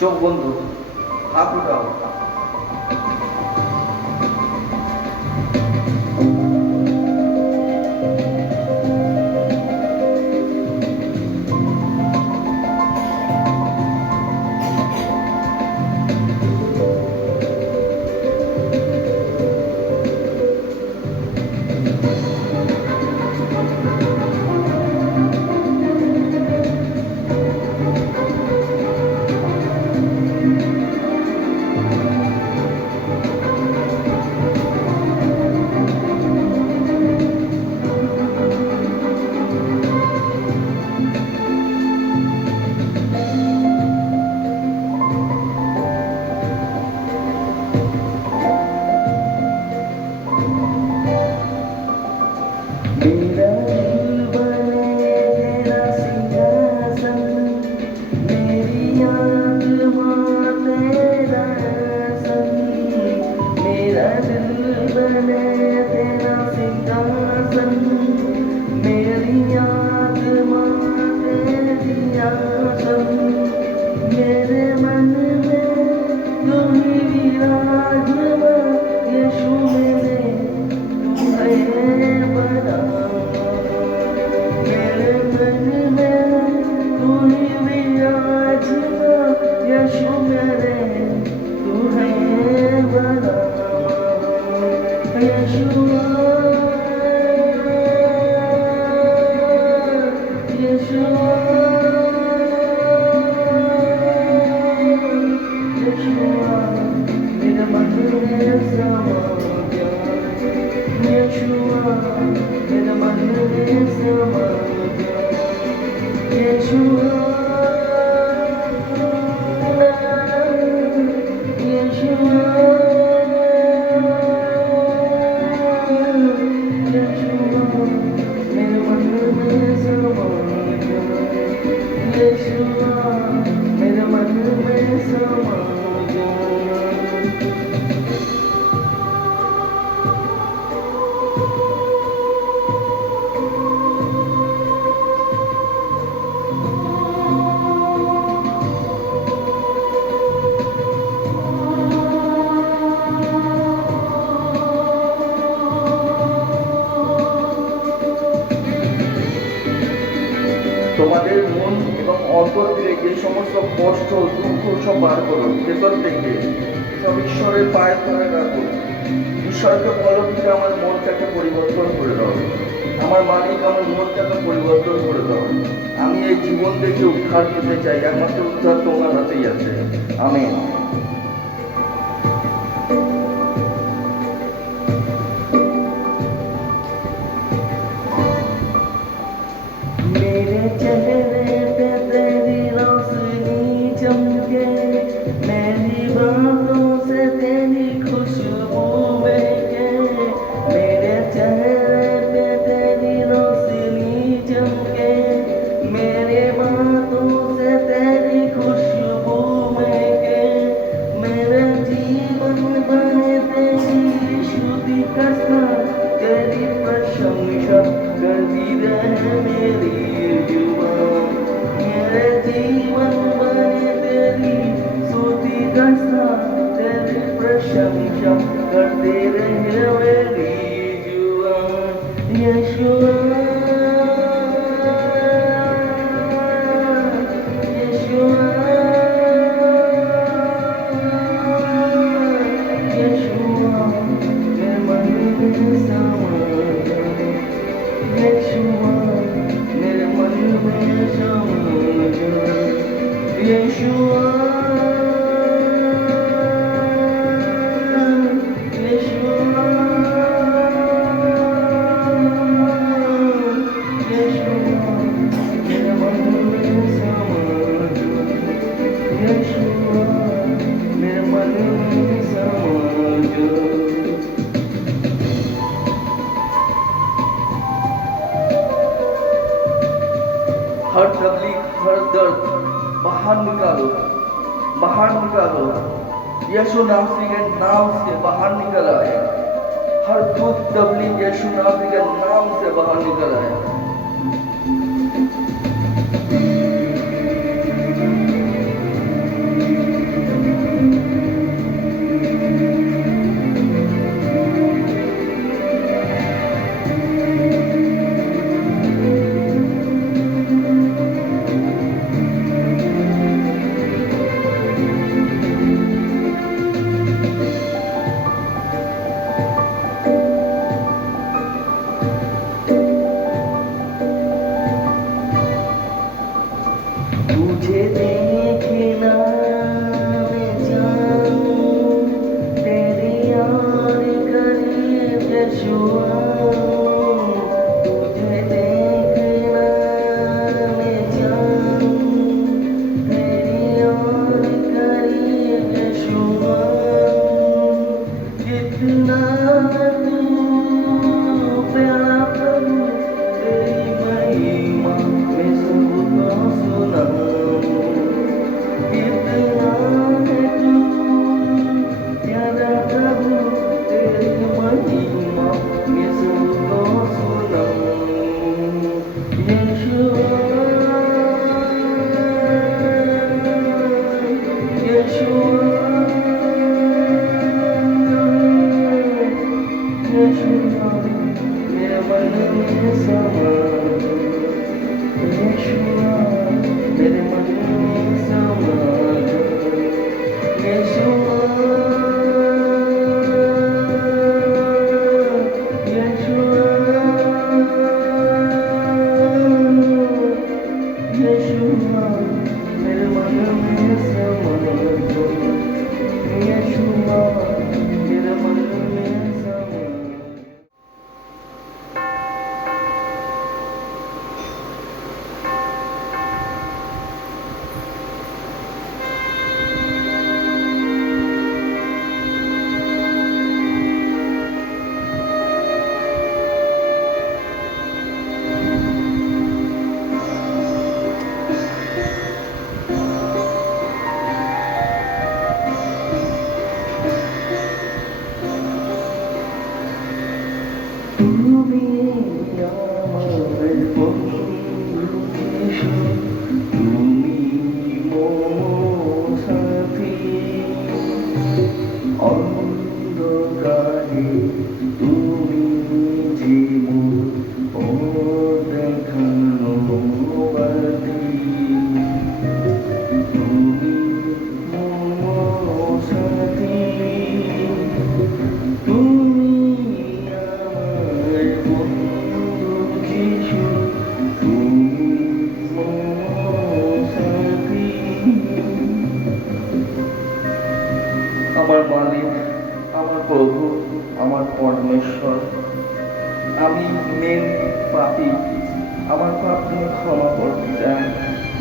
চোখ বন্ধ, হাত উঠাও। তোমাদের মন এবং অন্তর থেকে যে সমস্ত কষ্ট দুঃখ সব বার করো ভেতর থেকে, সব ঈশ্বরের পায়ে ধরে রাখো। ঈশ্বরকে বলো কি আমার মনটাকে পরিবর্তন করে দাও, আমার মালিক আমার মনটাকে পরিবর্তন করে দাও। আমি এই জীবন থেকে উদ্ধার পেতে চাই, একমাত্র উদ্ধার তোমার হাতেই আছে। আমিন। हर तकलीफ, हर दर्द बाहर निकालो, बाहर निकालो। यीशु नासरी के नाम से बाहर निकल आए। हर दुख तकलीफ यीशु नासरी के नाम से बाहर निकल आए। यशुआ तुझे देखना मैं चाहूं तेरी ओर खड़ी यशुआ कितना तू प्यारा प्रभु तेरी महिमा मैं सबको सुनाऊं कितना है तू प्यारा प्रभु तेरी महिमा मैं सबको सुनाऊं यशुआ यशुआ यशुआ मेरे मन में समा यशुआ मेरे मन में समा यशुआ यशुआ यशुआ मेरे मन में समा यशुआ मेरे मन में समा তুমি আমার বন্ধু যিশু তুমি মোর সাথী অন্ধকারে তুমি যে মোর দেখানো বাতি তুমি মোর সাথী তুমি আমার বন্ধু যিশু তুমি মোর সাথী আমার মালিক আমার প্রভু আমার পরমেশ্বর আমি মেন পাপী আমার পাপ তুমি ক্ষমা করতে চান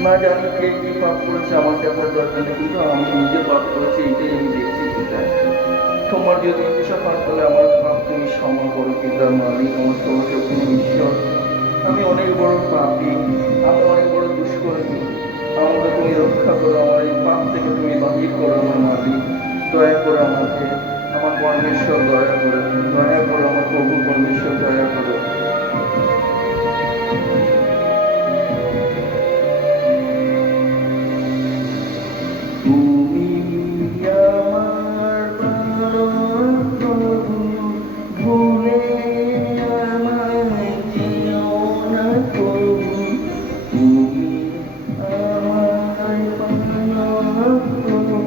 না জানি কে কি পাপ করেছে আমার দেখার দরকার নেই কিন্তু আমি নিজে পাপ করেছি এটাই আমি দেখছি পিতা তোমার যদি ইচ্ছা হয় তাহলে আমার পাপ তুমি ক্ষমা করো পিতা মালিক আমার সর্বশক্তি ঈশ্বর আমি অনেক বড় পাপী আমি অনেক বড় দুষ্কর্মী আমাকে তুমি রক্ষা করো আমার এই পাপ থেকে তুমি বাহির করো আমার মালিক দয়া করো আমাকে আমার পরমেশ্বর দয়া করো আমার প্রভু পরমেশ্বর দয়া করো তুমি আমার ভালো প্রভু ভুলে আমায় যেও না প্রভু তুমি আমার ভালো প্রভু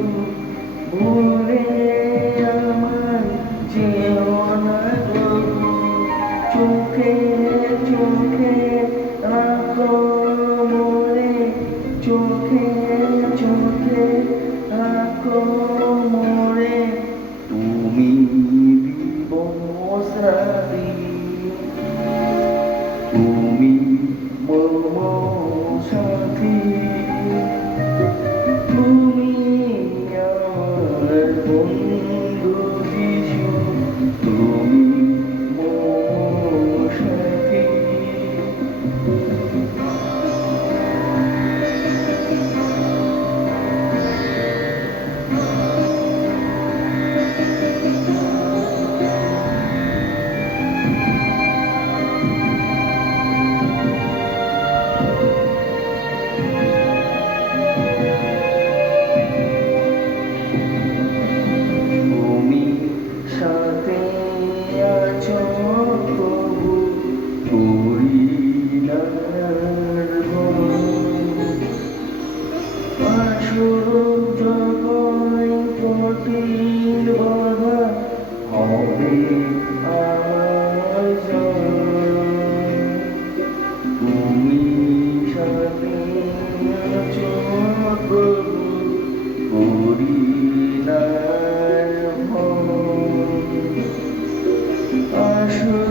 ভুলে আমায় যেও না প্রভু চোখে চোখে রাখো মোরে চোখে চোখে রাখো মোরে তুমি দিবসারি তুমি মোর সাথী তুমি আমার বন্ধু যিশু তুমি মোর সাথী তুমি সাথে আছো প্রভু করিনার আসুর জগয় কঠিন বাধা হবে আমার জয় তুমি সাথে আছো প্রভু করিনার আসুর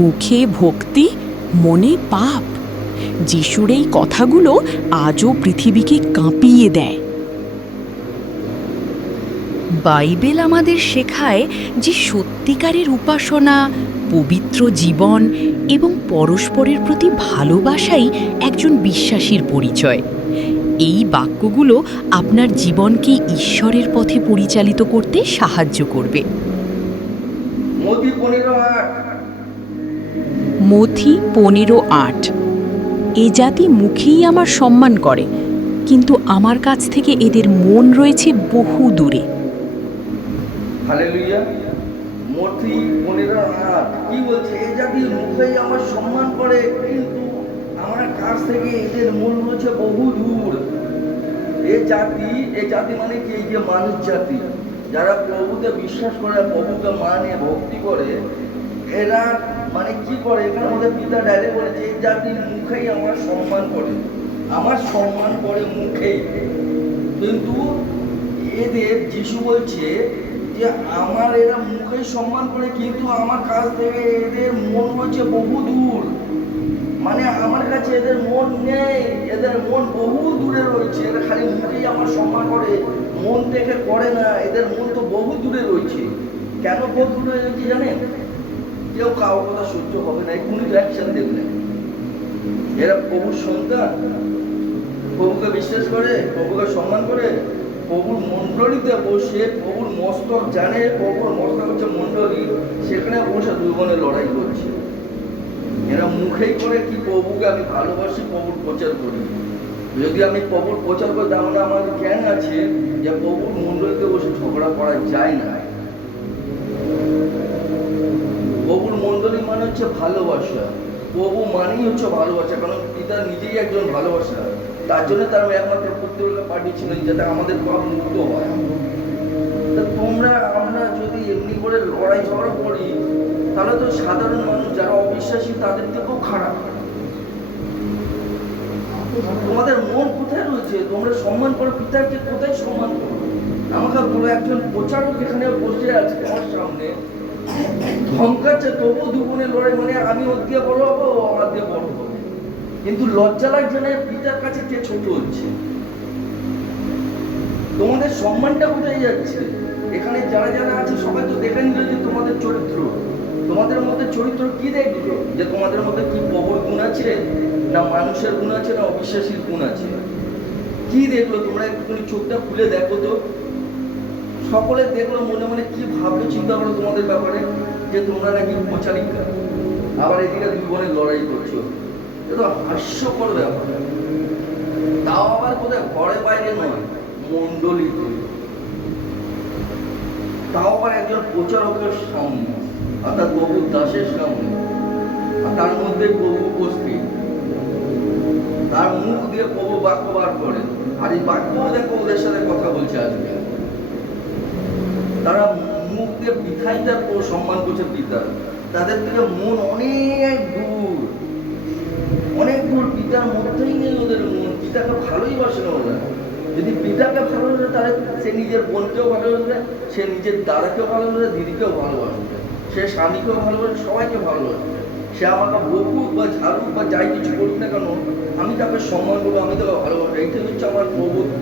মুখে ভক্তি, মনে পাপ। যিশুর এই কথাগুলো আজও পৃথিবীকে কাঁপিয়ে দেয়। বাইবেল আমাদের শেখায় যে সত্যিকারের উপাসনা, পবিত্র জীবন এবং পরস্পরের প্রতি ভালোবাসাই একজন বিশ্বাসীর পরিচয়। এই বাক্যগুলো আপনার জীবনকে ঈশ্বরের পথে পরিচালিত করতে সাহায্য করবে। মতি 15:8। মথি 15:8। এ জাতি মুখেই আমার সম্মান করে, কিন্তু আমার কাছ থেকে এদের মন রয়েছে বহু দূরে। হালেলুয়া। মতি 15:8 কি বলছে? এ জাতি মুখেই আমার সম্মান করে, কিন্তু আমার কাছ থেকে এদের মন রয়েছে বহু দূর। এ জাতি মানে কি? এই যে মানুষ জাতি, যারা প্রভুতে বিশ্বাস করে, প্রভুকে মানে ভক্তি করে, এরা মানে কি করে? এখানে আমাদের পিতা ডাইরেক্ট বলেছে এই জাতির মুখেই আমার সম্মান করে, আমার সম্মান করে মুখেই। কিন্তু এদের যিশু বলছে যে আমার এরা মুখেই সম্মান করে, কিন্তু আমার কাছ থেকে এদের মন রয়েছে বহু দূর। মানে আমার কাছে এদের মন নেই, এদের মন বহু দূরে রয়েছে। এরা খালি মুখেই আমার সম্মান করে, মন থেকে করে না। এদের মন তো বহু দূরে রয়েছে। কেন বহু দূরে রয়েছে জানেন? কেউ কারোর কথা সহ্য হবে না, এক্ষুনি রিঅ্যাকশন দেখবেন। এরা প্রভুর সন্তান, প্রভুকে বিশ্বাস করে, প্রভুকে সম্মান করে, প্রভুর মণ্ডলীতে বসে প্রভুর মস্তক জানে, প্রভুর মস্তক হচ্ছে মণ্ডলী, সেখানে বসে দুজনে লড়াই করছে। এরা মুখেই করে কি প্রভুকে আমি ভালোবাসি, প্রভুর প্রচার করি। যদি আমি প্রভুর প্রচার করি, তাহলে আমার জ্ঞান আছে যে প্রভুর মণ্ডলীতে বসে ঝগড়া করা যায় না। প্রভুর মণ্ডলী মানে হচ্ছে ভালোবাসা, প্রভু মানেই হচ্ছে ভালোবাসা, কারণ পিতা নিজেই একজন ভালোবাসা। তার জন্য তার একমাত্র পুত্রকে পাঠিয়েছিলেন যাতে আমাদের পাপ মুক্ত হয়। আমরা যদি এমনি করে লড়াই ঝগড়া করি, তাহলে তো সাধারণ মানুষ যারা অবিশ্বাসী তাদের থেকেও খারাপ। তোমাদের মন কোথায় রয়েছে? তোমরা সম্মান করো পিতাকে, কোথায় সম্মান করো? আমাকে বলো, একজন প্রচারক এখানে বসে আছে আমার সামনে, ধমকাচ্ছে, তবু দুগুণে লড়াই, মানে আমি ওর দিয়ে বড় হবো, ও আমার দিয়ে বড় হবে। কিন্তু লজ্জা লাগছে না পিতার কাছে কে ছোট হচ্ছে? তোমাদের সম্মানটা কোথায় যাচ্ছে? এখানে যারা যারা আছে সবাই তো দেখে নিল যে তোমাদের চরিত্র, তোমাদের মধ্যে চরিত্র কি দেখলো? যে তোমাদের মধ্যে কি প্রবল গুণ আছে, না মানুষের গুণ আছে, না অবিশ্বাসীর গুণ আছে? কি দেখলো? তোমরা একটুখানি চোখটা খুলে দেখো তো। সকলে দেখলো, মনে মনে কি ভাবলো চিন্তা করো তোমাদের ব্যাপারে, যে তোমরা নাকি প্রচারিকা, আবার এদিকে দুই বোনের লড়াই করছো। এটা হাস্যকর ব্যাপার। তাও আবার কোথায়? ঘরে বাইরে নয়, মণ্ডলীতে। তাও আবার একজন প্রচারকের সামনে, অর্থাৎ প্রভুর দাসের সামনে, আর তার মধ্যে প্রভু উপস্থিত। তার মুখ দিয়ে প্রভু বাক্য বার করে, আর এই বাক্য দেখো ওদের সাথে কথা বলছে আজকে। তারা মুখ দিয়ে পিতাই তার সম্মান করছে পিতা, তাদের থেকে মন অনেক দূর, অনেক দূর। পিতার মধ্যেই নেই ওদের মন, পিতাকে ভালোই বাসে না ওরা। যদি পিতাকে ভালোবাসে, তাহলে সে নিজের বোনকেও ভালোবাসবে, সে নিজের দাদাকেও ভালোবাসবে, দিদিকেও ভালোবাসবে, সে স্বামীকেও ভালোবাসবে, সবাইকে ভালোবাসবে। সে আমাকে বকুক বা ঝাড়ুক বা যাই কিছু করুক না কেন, আমি তাকে সম্মান করবো, আমি তাকে ভালোবাসবো। এইটাই হচ্ছে আমার প্রভুত্ব,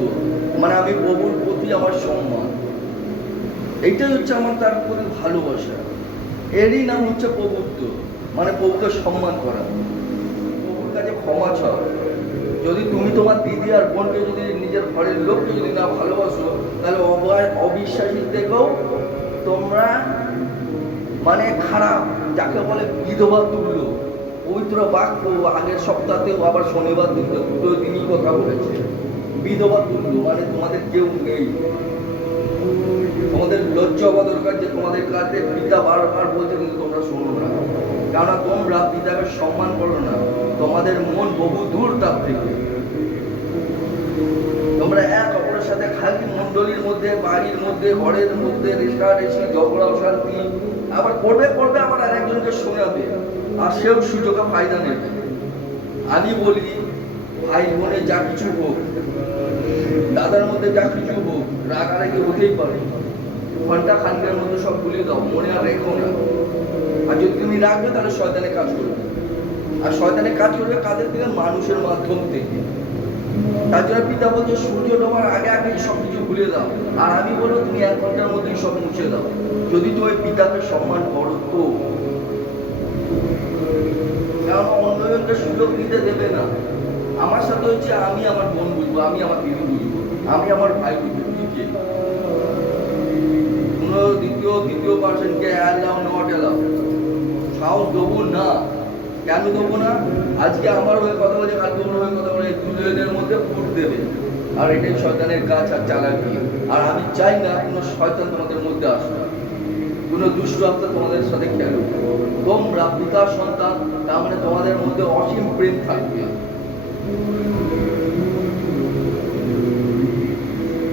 মানে আমি প্রভুর প্রতি আমার সম্মান। এইটাই হচ্ছে আমার তার প্রতি ভালোবাসা। এরই নাম হচ্ছে প্রভুত্ব, মানে প্রভুকে সম্মান করা, প্রভুর কাছে ক্ষমা চাওয়া। যদি তুমি তোমার দিদি আর বোনকে যদি নিজের ঘরের লোককে যদি না ভালোবাসো, তাহলে অবিশ্বাসী থেকেও তোমরা মানে খারাপ, যাকে বলে বিধবা তুল্য। পবিত্র বাক্য আগের সপ্তাহতেও আবার শনিবার দিনকে দুটো দিনই কথা বলেছে। বিধবা তুল্য মানে তোমাদের কেউ নেই। তোমাদের লজ্জা হওয়া দরকার যে তোমাদের কাছে পিতা বারবার বলছে, কিন্তু তোমরা শোনো না, কারণ তোমরা পিতাকে সম্মান করো না। তোমাদের মন বহু দূর তার থেকে। তোমরা এক অপরের সাথে খালি মণ্ডলীর মধ্যে, বাড়ির মধ্যে, ঘরের মধ্যে রেষারেষি, ঝগড়া অশান্তি, আবার করবে আবার আরেকজনকে শোনাবে, আর সেও সুযোগে ফায়দা নেবে। আমি বলি, ভাই বোনে যা কিছু হোক, দাদার মধ্যে যা কিছু হোক, রাগারাগি হতেই পারে, ঘন্টা খানিকের মধ্যে সব ভুলিয়ে দাও, মনে আর রেখো না। আর যদি তুমি রাখবে তাহলে শয়তানে কাজ করবে, আর শয়তানে কাজ করবে কাদের থেকে? মানুষের মাধ্যম থেকে। তার জন্য পিতা বলছে সূর্য ডোবার আগে আগে সব কিছু ভুলিয়ে দাও, আর আমি বলবো তুমি 1 ঘন্টার মধ্যেই সব মুছে দাও, যদি তুমি পিতাকে সম্মান করো তো। কারণ অন্যজনকে সুযোগ নিতে দেবে না। আমার সাথে হচ্ছে আমি আমার বোন বুঝবো, আমি আমার দিদি বুঝবো, আমি আমার ভাই বুঝবো, বুঝছে কোনো দ্বিতীয় পার্সনকে অ্যালাউ নট অ্যালাউ, সাহস দেবো না। কেন দেবো না? আজকে আমার হয়ে কথা বলছে, কালকে ওর হয়ে কথা বলে, দুজনের মধ্যে ফুট দেবে, আর এটাই শয়তানের কাজ আর চালাকি। আর আমি চাই না কোনো শয়তান তোমাদের মধ্যে আসবে, কোনো দুষ্ট আত্মা তোমাদের সাথে খেলুক। তোমরা পিতার সন্তান, তার মানে তোমাদের মধ্যে অসীম প্রেম থাকবে।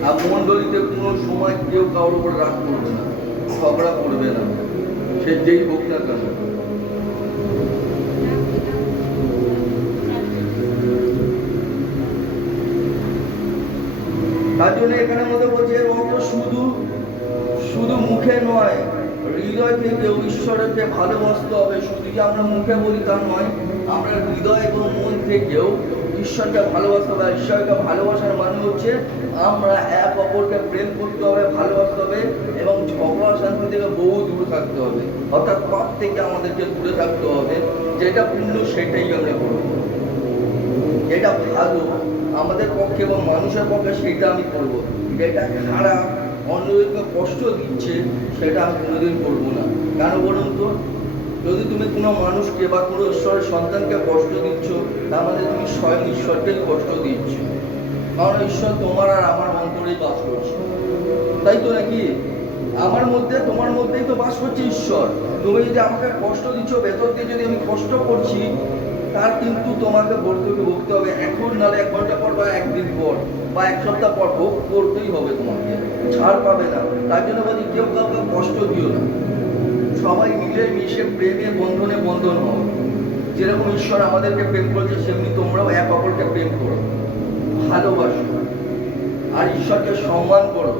আর মন্ডলীতে কোনো সময় কেউ কারোর উপর রাগ করবে না, ঝগড়া করবে না, সে যেই হোক না কেন। তার জন্য এখানে মধ্যে বলছে অর্থ শুধু শুধু মুখে নয়, হৃদয় থেকে ঈশ্বরকে ভালোবাসতে হবে। শুধু যে আমরা মুখে বলি তা নয়, আমরা হৃদয় এবং মন থেকেও ঈশ্বরকে ভালোবাসতে হবে। ঈশ্বরকে ভালোবাসার মানে হচ্ছে আমরা এক অপরকে প্রেম করতে হবে, ভালোবাসতে হবে, এবং ঝগড়া শান্তি থেকে বহু দূরে থাকতে হবে। অর্থাৎ পাপ থেকে আমাদেরকে দূরে থাকতে হবে। যেটা পূর্ণ সেটাই আমরা করবো, যেটা ভালো আমাদের পক্ষে এবং মানুষের পক্ষে সেটা আমি করবো। যেটা খারাপ, অন্যদেরকে কষ্ট দিচ্ছে, সেটা আমি কোনোদিন করবো না। কেন বলুন তো? যদি তুমি কোনো মানুষকে বা কোনো ঈশ্বরের সন্তানকে কষ্ট দিচ্ছ, তার মানে তুমি স্বয়ং ঈশ্বরকেই কষ্ট দিচ্ছ। কারণ ঈশ্বর তোমার আর আমার অন্তরেই বাস করছে, তাই তো নাকি? আমার মধ্যে তোমার মধ্যেই তো বাস করছে ঈশ্বর। তুমি যদি আমাকে কষ্ট দিচ্ছ, ভেতর দিয়ে যদি আমি কষ্ট করছি, তার কিন্তু তোমাকে ভুগতে হবে। এখন নাহলে 1 ঘন্টা পর বা 1 দিন পর বা 1 সপ্তাহ পর ভোগ করতেই হবে, তোমাকে ছাড় পাবে না। তার জন্য বলি কেউ কাউকে কষ্ট দিও না, সবাই মিলে মিশে প্রেমের বন্ধনে বন্ধন হও। যেরকম ঈশ্বর আমাদেরকে প্রেম করেছে, সেমনি তোমরাও এক অপরকে প্রেম করো, ভালোবাসো, আর ঈশ্বরকে সম্মান করো।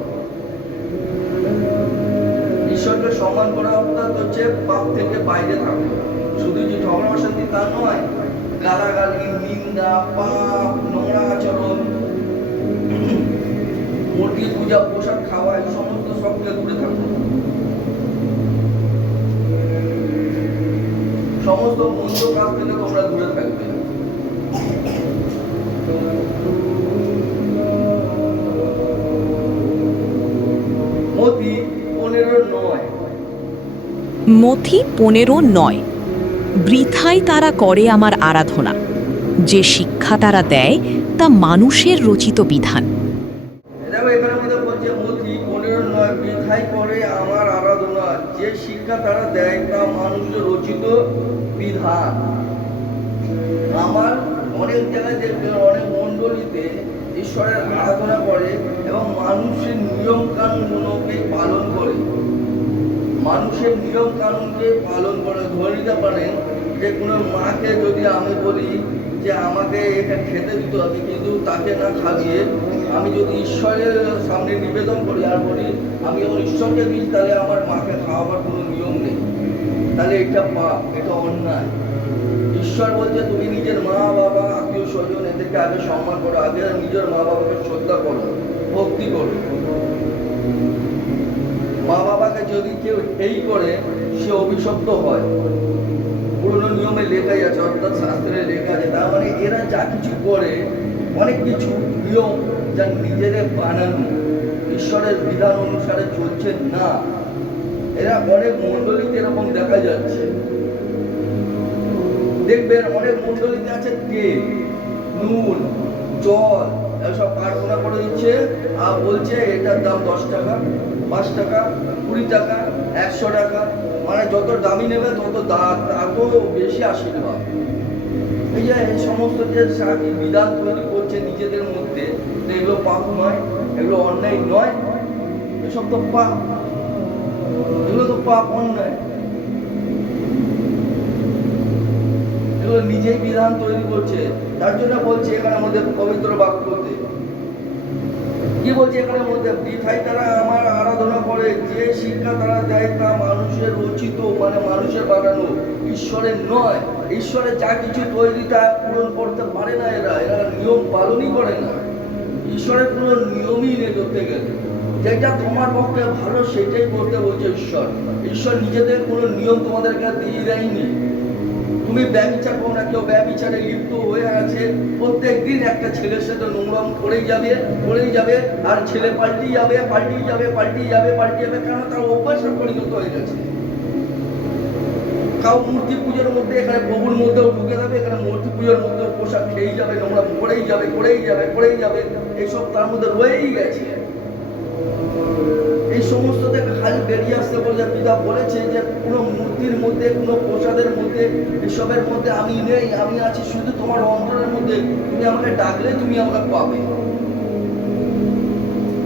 ঈশ্বরকে সম্মান করা অর্থাৎ হচ্ছে পাপ থেকে বাইরে থাকো। শুধু যে ঝগড়া অশান্তি তা নয়, গালাগালি, নিন্দা, পাপ, নোংরা আচরণ, মূর্তি পূজা, পোশাক খাওয়া, এই সমস্ত সব থেকে দূরে থাকো। সমস্ত মন্দ কাজ থেকে তোমরা দূরে থাকবে। মতি 15:9। মথি 15:9। বৃথাই তারা করে আমার আরাধনা, যে শিক্ষা তারা দেয় তা মানুষের রচিত বিধান। দেখো এখানে মধ্যে বলছে মতি 15:9, বৃথাই করে আমার আরাধনা, যে শিক্ষা তারা দেয় তা মানুষের রচিত বিধান। আমার অনেক জায়গায় দেখবে, অনেক মণ্ডলীতে ঈশ্বরের আরাধনা করে এবং মানুষের নিয়ম কানুনগুলোকে পালন করে, মানুষের নিয়ম কানুনকে পালন করে। ধরে নিতে পারেন যে কোনো মাকে যদি আমি বলি যে আমাকে এটা খেতে দিতে হবে, কিন্তু তাকে না খাইয়ে আমি যদি ঈশ্বরের সামনে নিবেদন করি আর বলি আমি যখন ঈশ্বরকে দিই, তাহলে আমার মাকে খাওয়াবার কোনো নিয়ম নেই, তাহলে এটা পাপ, এটা অন্যায়। ঈশ্বর বলছে তুমি নিজের মা বাবা, আত্মীয় স্বজন, এদেরকে আগে সম্মান করো, আগে নিজের মা বাবাকে শ্রদ্ধা করো, ভক্তি করো। মা বাবাকে যদি কেউ এই করে, সে অভিশপ্ত হয়। পুরনো নিয়মে লেখাই আছে, অর্থাৎ শাস্ত্রে লেখা আছে। তার মানে এরা যা কিছু করে, অনেক কিছু নিয়ম যা নিজেদের বানানো, ঈশ্বরের বিধান অনুসারে চলছে না। এরা অনেক মণ্ডলীতে এরকম দেখা যাচ্ছে। দেখবেন অনেক মণ্ডলীতে আছে তেল, নুন, জল, এসব কারখানা করে দিচ্ছে, আর বলছে এটার দাম 10 টাকা, 5 টাকা, 20 টাকা, 100 টাকা। মানে যত দামি নেবে তত বেশি আশীর্বাদ। এই যে এই সমস্ত যে বিধান তৈরি করছে নিজেদের মধ্যে, এগুলো পাপ নয়, এগুলো অন্যায় নয়, এসব তো পাপ, এগুলো তো পাপ, অন্যায়। এগুলো নিজেই বিধান তৈরি করছে। তার জন্য বলছে এখানে আমাদের পবিত্র বাক্যতে কি বলছে এখানে মধ্যে, বৃথায় তারা আমার আরাধনা করে, যে শিক্ষা তারা দেয় তা মানুষের রচিত, মানে মানুষের বানানো, ঈশ্বরের নয়। ঈশ্বরের যা কিছু তৈরি তা পূরণ করতে পারে না এরা, এরা নিয়ম পালনই করে না। ঈশ্বরের কোনো নিয়মই নেই ধরতে গেলে। যেটা তোমার পক্ষে ভালো সেটাই করতে বলছে ঈশ্বর। ঈশ্বর নিজেদের কোনো নিয়ম তোমাদেরকে দিয়ে দেয়নি। তুমি ব্যভিচার করো না, কেউ ব্যভিচারে লিপ্ত হয়ে আছে, প্রত্যেক দিন একটা ছেলের সাথে নোংরাম করেই যাবে, আর ছেলে পাল্টিয়ে যাবে, কারণ তার অভ্যাসে পরিণত হয়ে গেছে। কাউ মূর্তি পুজোর মধ্যে এখানে প্রভুর মধ্যেও ঢুকে যাবে, এখানে মূর্তি পুজোর মধ্যেও পোশাক খেয়েই যাবে, নোংরা করেই যাবে, এইসব তার মধ্যে রয়েই গেছে। এই সমস্ত থেকে খালি বেরিয়ে আসতে বলে পিতা বলেছে যে কোনো মূর্তির মধ্যে, কোনো প্রসাদের মধ্যে, এসবের মধ্যে আমি নেই, আমি আছি শুধু তোমার অন্তরের মধ্যে। তুমি আমাকে ডাকলে তুমি আমাকে পাবে।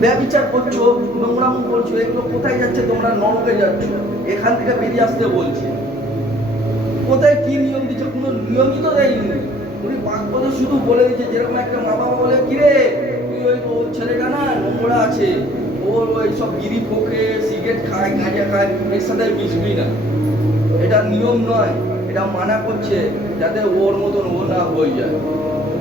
ব্যভিচার করছো, নোংরাম করছো, এগুলো কোথায় যাচ্ছে? তোমরা নরকে যাচ্ছ। এখান থেকে বেরিয়ে আসতে বলছে। কোথায় কি নিয়ম দিচ্ছে? কোনো নিয়মই তো দেয়নি। উনি বাক্য তো শুধু বলে দিচ্ছে, যেরকম একটা মা বাবা বলে, কিরে তুই ওই ছেলেটা না নোংরা আছে, ওর ওই সব বিড়ি ফোকে, সিগারেট খায়, গাঁজা খায়, এর সাথে মিশবি না। এটা নিয়ম নয়, এটা মানা করছে যাতে ওর মতন ও না হয়ে যায়,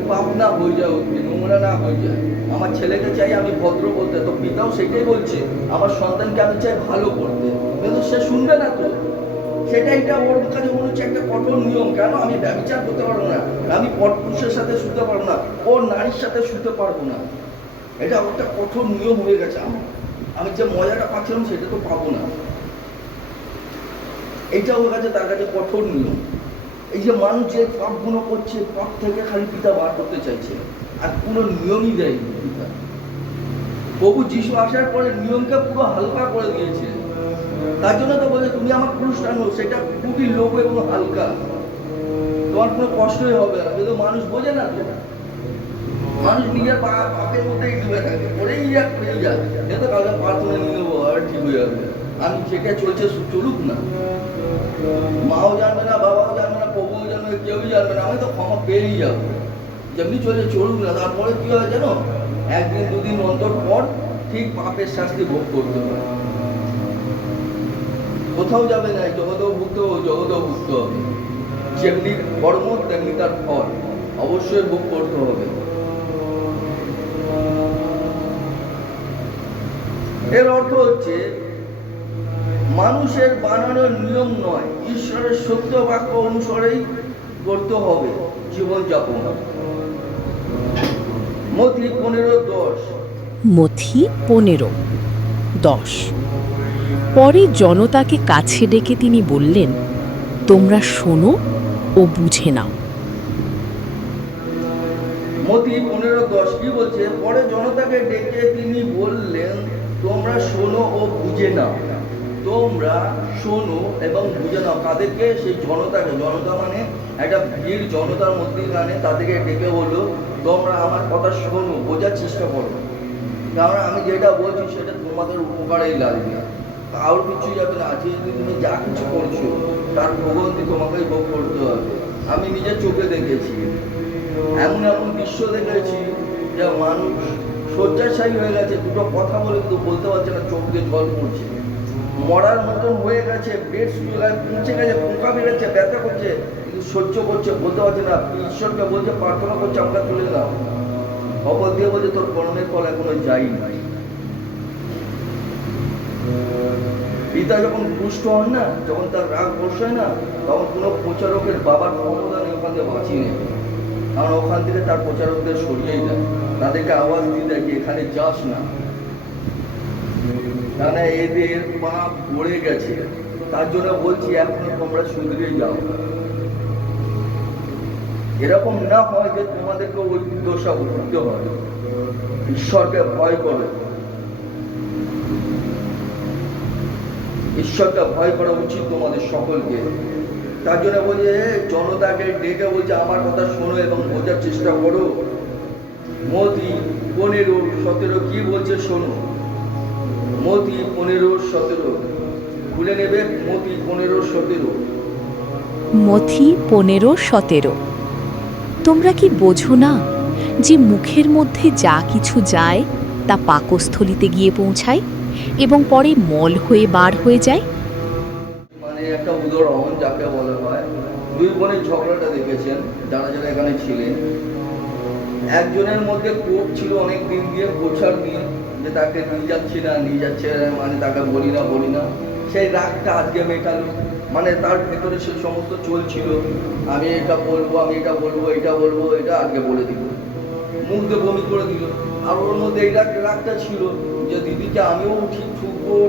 পাপ না হয়ে যায়, নোংরা না হয়ে যায়। আমার ছেলেকে চাই আমি ভদ্র করতে, তো পিতাও সেটাই বলছে, আমার সন্তানকে আমি চাই ভালো করতে, কিন্তু সে শুনবে না তো। সেটাইটা ওর কাছে মনে হচ্ছে একটা কঠোর নিয়ম। কেন? আমি ব্যভিচার করতে পারবো না, আমি পরপুরুষের সাথে শুতে পারবো না, ওর নারীর সাথে শুতে পারবো না। এটা একটা কঠোর নিয়ম হয়ে গেছে। আমি যে মজাটা পাচ্ছিলাম সেটা তো পাবো না। এইটা ওর কাছে, তার কাছে কঠোর নিয়ম। এই যে মানুষ যে পাপগুলো করছে, পাপ থেকে খালি পিতা বার করতে চাইছে, আর কোনো নিয়মই দেয়নি পিতা। প্রভু যিশু আসার পরে নিয়মকে পুরো হালকা করে দিয়েছে। তার জন্য তো বলে তুমি আমার ক্রুশ টানো, সেটা খুবই লোভ এবং হালকা, তোমার কোনো কষ্টই হবে না। কিন্তু মানুষ বোঝে না তো, মানুষ নিজের পাপের মধ্যেই ডুবে থাকে, করেই যাক। এত কাউকে প্রার্থনা নিয়ে নেবো আর ঠিক হয়ে যাবে, আমি যেটা চলছে চলুক না। মাও জানবে না, বাবাও জানবে না, প্রভুও জানবে না, কেউই জানবে না, আমি তো ক্ষমা পেয়েই যাবো। যেমনি চলছে চলুক না। তারপরে কি হয় জানো, একদিন দুদিন অন্তর পর ঠিক পাপের শাস্তি ভোগ করতে হয়। কোথাও যাবে না, জগতেও ভুগতে হবে। যেমনি কর্ম তেমনি তার ফল অবশ্যই ভোগ করতে হবে। এর অর্থ হচ্ছে মানুষের বানানোর নিয়ম নয়, ঈশ্বরের সত্য বাক্য অনুসারেই করতে হবে জীবনযাপন। মথি 15:10। মথি 15:10। পরে জনতাকে কাছে ডেকে তিনি বললেন, তোমরা শোনো ও বুঝে নাও। মথি 15:10 কি বলছে? পরে জনতাকে ডেকে তিনি বললেন, তোমরা শোনো ও বুঝে নাও। তোমরা শোনো এবং বুঝে নাও। কাদেরকে? সেই জনতাকে। জনতা মানে একটা ভিড়, জনতার মধ্যে গানে তাদেরকে ডেকে বললো, তোমরা আমার কথা শোনো, বোঝার চেষ্টা করো, কারণ আমি যেটা বলছি সেটা তোমাদের উপকারেই লাগবে, কারোর কিছু যাবে না। আজকে তুমি যা কিছু করছো তার ভোগান্তি তোমাকেই ভোগ করতে হবে। আমি নিজের চোখে দেখেছি, এমন দৃশ্য দেখেছি যে মানুষ শয্যাশায়ী হয়ে গেছে, দুটো কথা বলে কিন্তু বলতে পারছে না, চোখ দিয়ে জল পড়ছে, মরার মতন হয়ে গেছে, বেড পৌঁছে গেছে, পোকা বেরোচ্ছে, ব্যথা করছে, কিন্তু সহ্য করছে, বলতে পারছে না। ঈশ্বরকে বলছে, প্রার্থনা করছে, আমরা তুলে দাও। খবর দিয়ে বলছে, তোর কর্মের ফল এখনো যায়নি। পিতা যখন রুষ্ট হন না, যখন তার রাগ বসায় না, তখন কোনো প্রচারকের বাবার ক্ষমতা নেই ওখান থেকে বাঁচিয়ে নেবে, কারণ ওখান থেকে তার প্রচারকদের সরিয়েই দেয়, তাদেরকে আওয়াজ দিয়ে দেয় কি এখানে যাস না, কারণ এদের পাপ পড়ে গেছে। তার জন্য বলছি এখনো তোমরা শুধরে যাও। এরকম না হয় যে তোমাদেরকে ওই দোষা উঠতে হয়। ঈশ্বরকে ভয় করো, ঈশ্বরকে ভয় করা উচিত তোমাদের সকলকে। তার জন্য বলছে জনতাকে ডেকে বলছে, আমার কথা শোনো এবং বোঝার চেষ্টা করো। মথি 15:17 কি বলছে শোনো। মথি 15:17 খুলে নেবে। মথি 15:17। মথি 15:17। তোমরা কি বোঝো না যে মুখের মধ্যে যা কিছু যায় তা পাকস্থলিতে গিয়ে পৌঁছায় এবং পরে মল হয়ে বার হয়ে যায়। মানে একটা উদাহরণ যাকে বলা হয়, দুই বোনের ঝগড়াটা দেখেছেন যারা যারা এখানে ছিলেন। একজনের মধ্যে কোপ ছিল অনেক দিন দিয়ে, গোছার নিয়ে যে তাকে নিয়ে যাচ্ছে মানে তাকে বলি না, সেই রাগটা আজকে মেটালো। মানে তার ভেতরে সে সমস্ত চলছিল, আমি এটা বলবো এটা আজকে বলে দিল, মুখ দিয়ে বমি করে দিল। আর ওর মধ্যে এই রাগটা ছিল যে দিদিকে আমিও ঠিক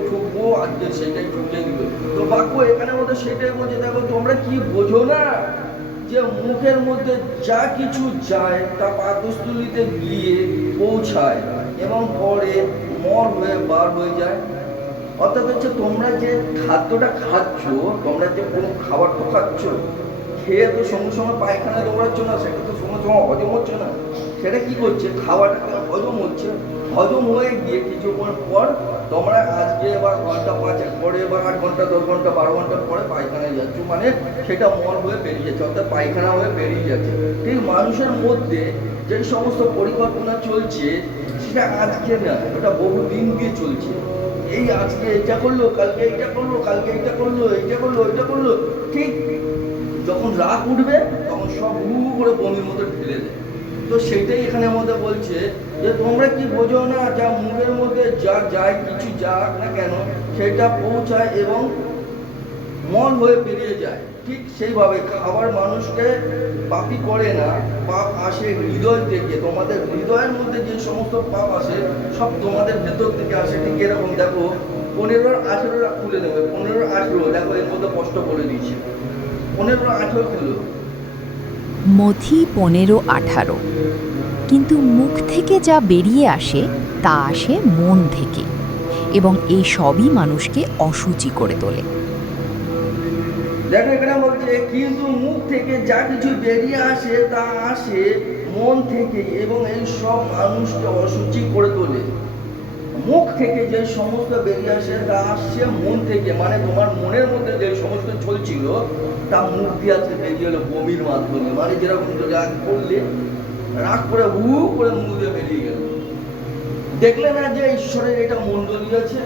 ঠুকবো আজকে সেটাই ঠুকে দিল। তো বাক্য এখানে মধ্যে সেটাই বলছে, দেখো তোমরা কি বোঝো না যে মুখের মধ্যে যা কিছু যায় তা পাকস্থলীতে গিয়ে পৌঁছায় এবং পরে মল হয়ে বার হয়ে যায়। অর্থাৎ হচ্ছে তোমরা যে খাদ্যটা খাচ্ছ, তোমরা যে কোনো খাবার তো খাচ্ছ, খেয়ে তো সঙ্গে সঙ্গে পায়খানায় দৌড়াচ্ছ না, সেটা তো সঙ্গে সঙ্গে হজম হচ্ছে না। সেটা কি করছে, খাবারটা হজম হচ্ছে, হজম হয়ে গিয়ে কিছুক্ষণ পর তোমরা আজকে এবার ঘন্টা 5 পরে এবার 8 ঘন্টা 10 ঘন্টা 12 ঘন্টা পরে পায়খানায় যাচ্ছ, মানে সেটা মল হয়ে বেরিয়ে যাচ্ছে, অর্থাৎ পায়খানা হয়ে বেরিয়ে যাচ্ছে। ঠিক মানুষের মধ্যে যে সমস্ত পরিকল্পনা চলছে সেটা আজকে না, ওটা বহুদিন দিয়ে চলছে। এই আজকে এটা করলো, কালকে এইটা করলো, কালকে এইটা করলো, ওইটা করলো, ঠিক যখন রাগ উঠবে তখন সব হু করে বমির মতো ঢেলে দেয়। তো সেইটাই এখানে মধ্যে বলছে যে তোমরা কি বোঝো না, যা মুখের মধ্যে যা যায় কিছু যাক না কেন সেটা পৌঁছায় এবং মন হয়ে বেরিয়ে যায়। ঠিক সেইভাবে খাবার মানুষকে পাপই করে না, পাপ আসে হৃদয় থেকে। তোমাদের হৃদয়ের মধ্যে যে সমস্ত পাপ আসে সব তোমাদের ভেতর থেকে আসে। ঠিক এরকম দেখো 15-18 খুলে নেবে, 15-18 দেখো এর মধ্যে কষ্ট করে দিয়েছে, 15-18 খুলো। মথি 15-18। কিন্তু মুখ থেকে যা বেরিয়ে আসে তা আসে মন থেকে, এবং এই সবই মানুষকে অশুচি করে তোলে। দেখো এখানে বলছে কিন্তু মুখ থেকে যা কিছু বেরিয়ে আসে তা আসে মন থেকে এবং এই সব মানুষকে অশুচি করে তোলে। মুখ থেকে যে সমস্ত বেরিয়ে আসে তা আসছে মন থেকে, মানে তোমার মনের মধ্যে যে সমস্ত চলছিল তা মুখ দিয়ে আজকে বেরিয়ে এলো বমির মাধ্যমে। মানে যেরকম রাগ করলে, রাগ করে হু করে মুখ দিয়ে বেরিয়ে গেল। দেখলে না যে ঈশ্বরের এটা মণ্ডলী আছে,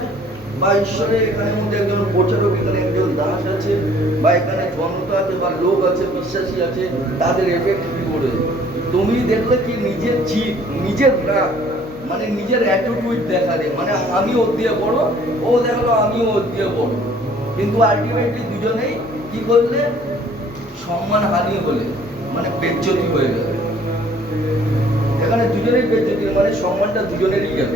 বা ঈশ্বরের এখানে মধ্যে একজন প্রচারক, এখানে একজন দাস আছে, বা এখানে জনতা আছে, বা লোক আছে, বিশ্বাসী আছে, তাদের এফেক্ট কি করে। তুমি দেখলে কি নিজের জিদ, নিজের রাগ, মানে নিজের অ্যাটিটিউড দেখালে, মানে আমি ওর দিয়ে বড়, ও দেখালো আমিও ওর দিয়ে বড়, কিন্তু আলটিমেটলি দুজনেই কি করলে সম্মান হানি হলে, মানে বেজ্জতি হয়ে গেল। এখানে দুজনেই বেজ্জতি, মানে সম্মানটা দুজনেরই গেল।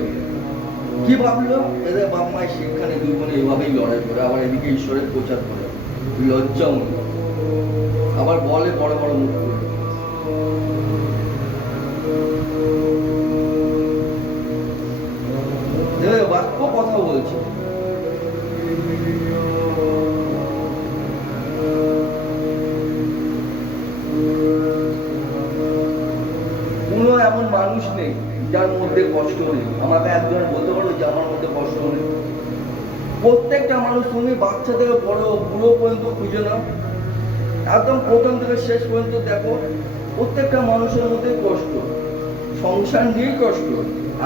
কি ভাবলো, এদের বাপ মায়ের শিক্ষা নেই, দুই বোনে এভাবেই লড়াই করে, আবার এদিকে ঈশ্বরের প্রচার করে, লজ্জাও নেই, আবার বলে বড় বড় মুখ করে। বাক্য কথা বলছে। কোনো এমন মানুষ নেই যার মধ্যে কষ্ট নেই। আমাকে একজন বলতে পারো যে আমার মধ্যে কষ্ট নেই? প্রত্যেকটা মানুষ, তুমি বাচ্চা থেকে বড় বুড়ো পর্যন্ত খুঁজে নাও, একদম প্রথম থেকে শেষ পর্যন্ত দেখো, প্রত্যেকটা মানুষের মধ্যে কষ্ট, সংসার নিয়েই কষ্ট।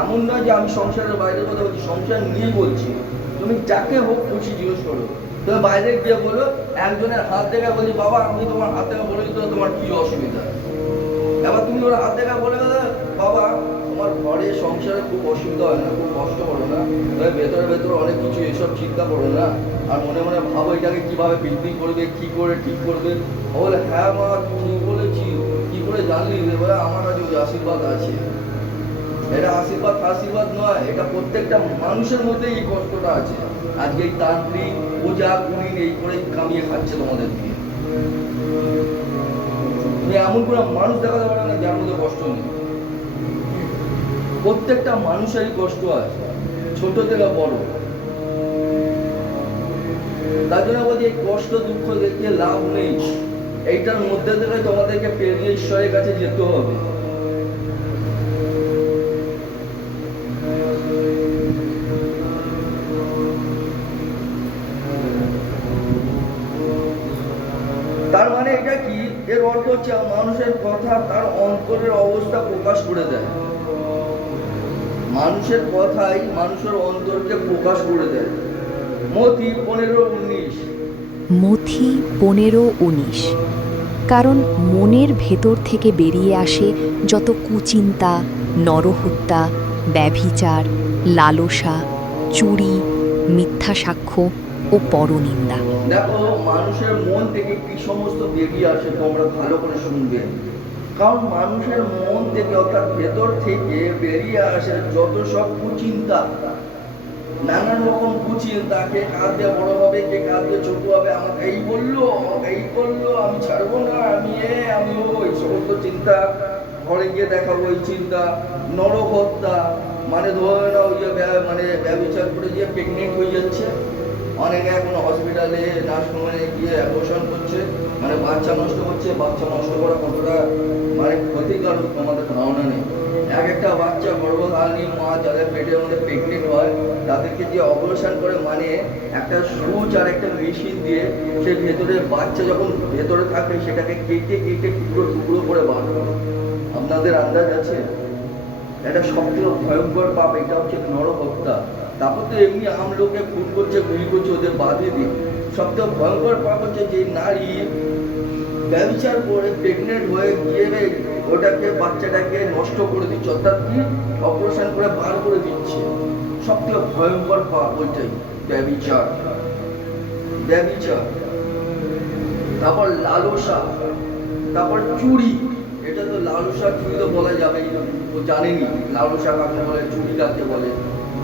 এমন নয় যে আমি সংসারের বাইরে কথা বলছি, সংসার নিয়েই বলছি। তুমি যাকে হোক খুশি জিজ্ঞেস করো, তুমি বাইরে গিয়ে বলো, একজনের হাত দেখা বলছি বাবা আমি তোমার হাত দেখা বলে দিতে, তোমার কি অসুবিধা? এবার তুমি ওর হাত দেখা বলে গেলে বাবা তোমার ঘরে সংসারে খুব অসুবিধা হয় না, খুব কষ্ট করো না, ভেতরে ভেতরে অনেক কিছু এসব চিন্তা করো না, আর মনে মনে ভাবো এটাকে কিভাবে বৃদ্ধি করবে, কি করে ঠিক করবে। বলে হ্যাঁ মা ঠিক বলেছি, কি করে জানলি? বলে আমার কাছে ওই আশীর্বাদ আছে। এটা আশীর্বাদ নয়, এটা প্রত্যেকটা মানুষের মধ্যে এই কষ্টটা আছে। আজকে এই তান্ত্রিক পূজা কুড়িন এই করে কামিয়ে খাচ্ছে তোমাদের দিয়ে। তুমি এমন কোনো মানুষ দেখাতে পারো না যার মধ্যে কষ্ট নেই। প্রত্যেকটা মানুষেরই কষ্ট আছে, ছোট থেকে বড়। তার জন্য বলছি এই কষ্ট দুঃখ দেখে লাভ নেই, এইটার মধ্যে থেকে তোমাদেরকে পেরিয়ে ঈশ্বরের কাছে যেতে হবে। তার মানে এটা কি, এর অর্থ হচ্ছে মানুষের কথা তার অন্তরের অবস্থা প্রকাশ করে দেয়। মানুষের কথাই মানুষের অন্তরকে প্রকাশ করে দেয়। মতি 15:19। মথি 15:19। কারণ মনের ভেতর থেকে বেরিয়ে আসে যত কুচিন্তা, নরহত্যা, ব্যভিচার, লালসা, চুরি, মিথ্যা সাক্ষ্য ও পরনিন্দা। দেখো, মানুষের মন থেকে কি সমস্ত বেরিয়ে আসে তোমরা ভালো করে শুনবে। কারণ মানুষের মন থেকে অর্থাৎ ভেতর থেকে বেরিয়ে আসে যত সব কুচিন্তা, নানান রকম কুচিন্তা। কে কাঁদ দিয়ে বড় হবে, কে কাঁদ দিয়ে ছোট হবে, আমাকে এই বললো, আমাকে এই করলো, আমি ছাড়বো না, আমি এই সমস্ত চিন্তা। ঘরে গিয়ে দেখাবো এই চিন্তা। নরহত্যা, মানে ধরে নাও যে মানে ব্যবচার করে গিয়ে প্রেগনেন্ট হয়ে যাচ্ছে। অনেকে এখন হসপিটালে নার্সিংহোমে গিয়ে অ্যাবর্শন করছে, মানে বাচ্চা নষ্ট করছে। বাচ্চা নষ্ট করা কতটা মানে ক্ষতিকারক আমাদের ধারণা নেই। এক একটা বাচ্চা গর্ভধারিণী মা যাদের পেটের মধ্যে প্রেগনেন্ট হয় তাদেরকে যে অপারেশন করে, মানে একটা সুচ আর একটা মেশিন দিয়ে সে ভেতরে বাচ্চা যখন ভেতরে থাকে সেটাকে কেটে কেটে টুকরো টুকরো করে বার করে। আপনাদের আন্দাজ আছে? এটা সবথেকে ভয়ঙ্কর পাপ, এটা হচ্ছে নরহত্যা। তারপর তো এমনি আম লোকে খুন করছে, গুলি করছে, ওদের বাধে দিয়ে। সবথেকে ভয়ঙ্কর পাপ হচ্ছে যে নারী ব্যবচার করে প্রেগনেন্ট হয়ে গিয়ে ওটাকে বাচ্চাটাকে নষ্ট করে দিচ্ছে, অর্থাৎ কি অপারেশন করে বার করে দিচ্ছে। সবথেকে ভয়ঙ্কর পাপ ওইটাই, ব্যভিচার। ব্যভিচার, তারপর লালসা, তারপর চুরি। এটা তো লালসা চুরি তো বলা যাবে, ও জানেনি লালসা কাকে বলে, চুরি কাকে বলে।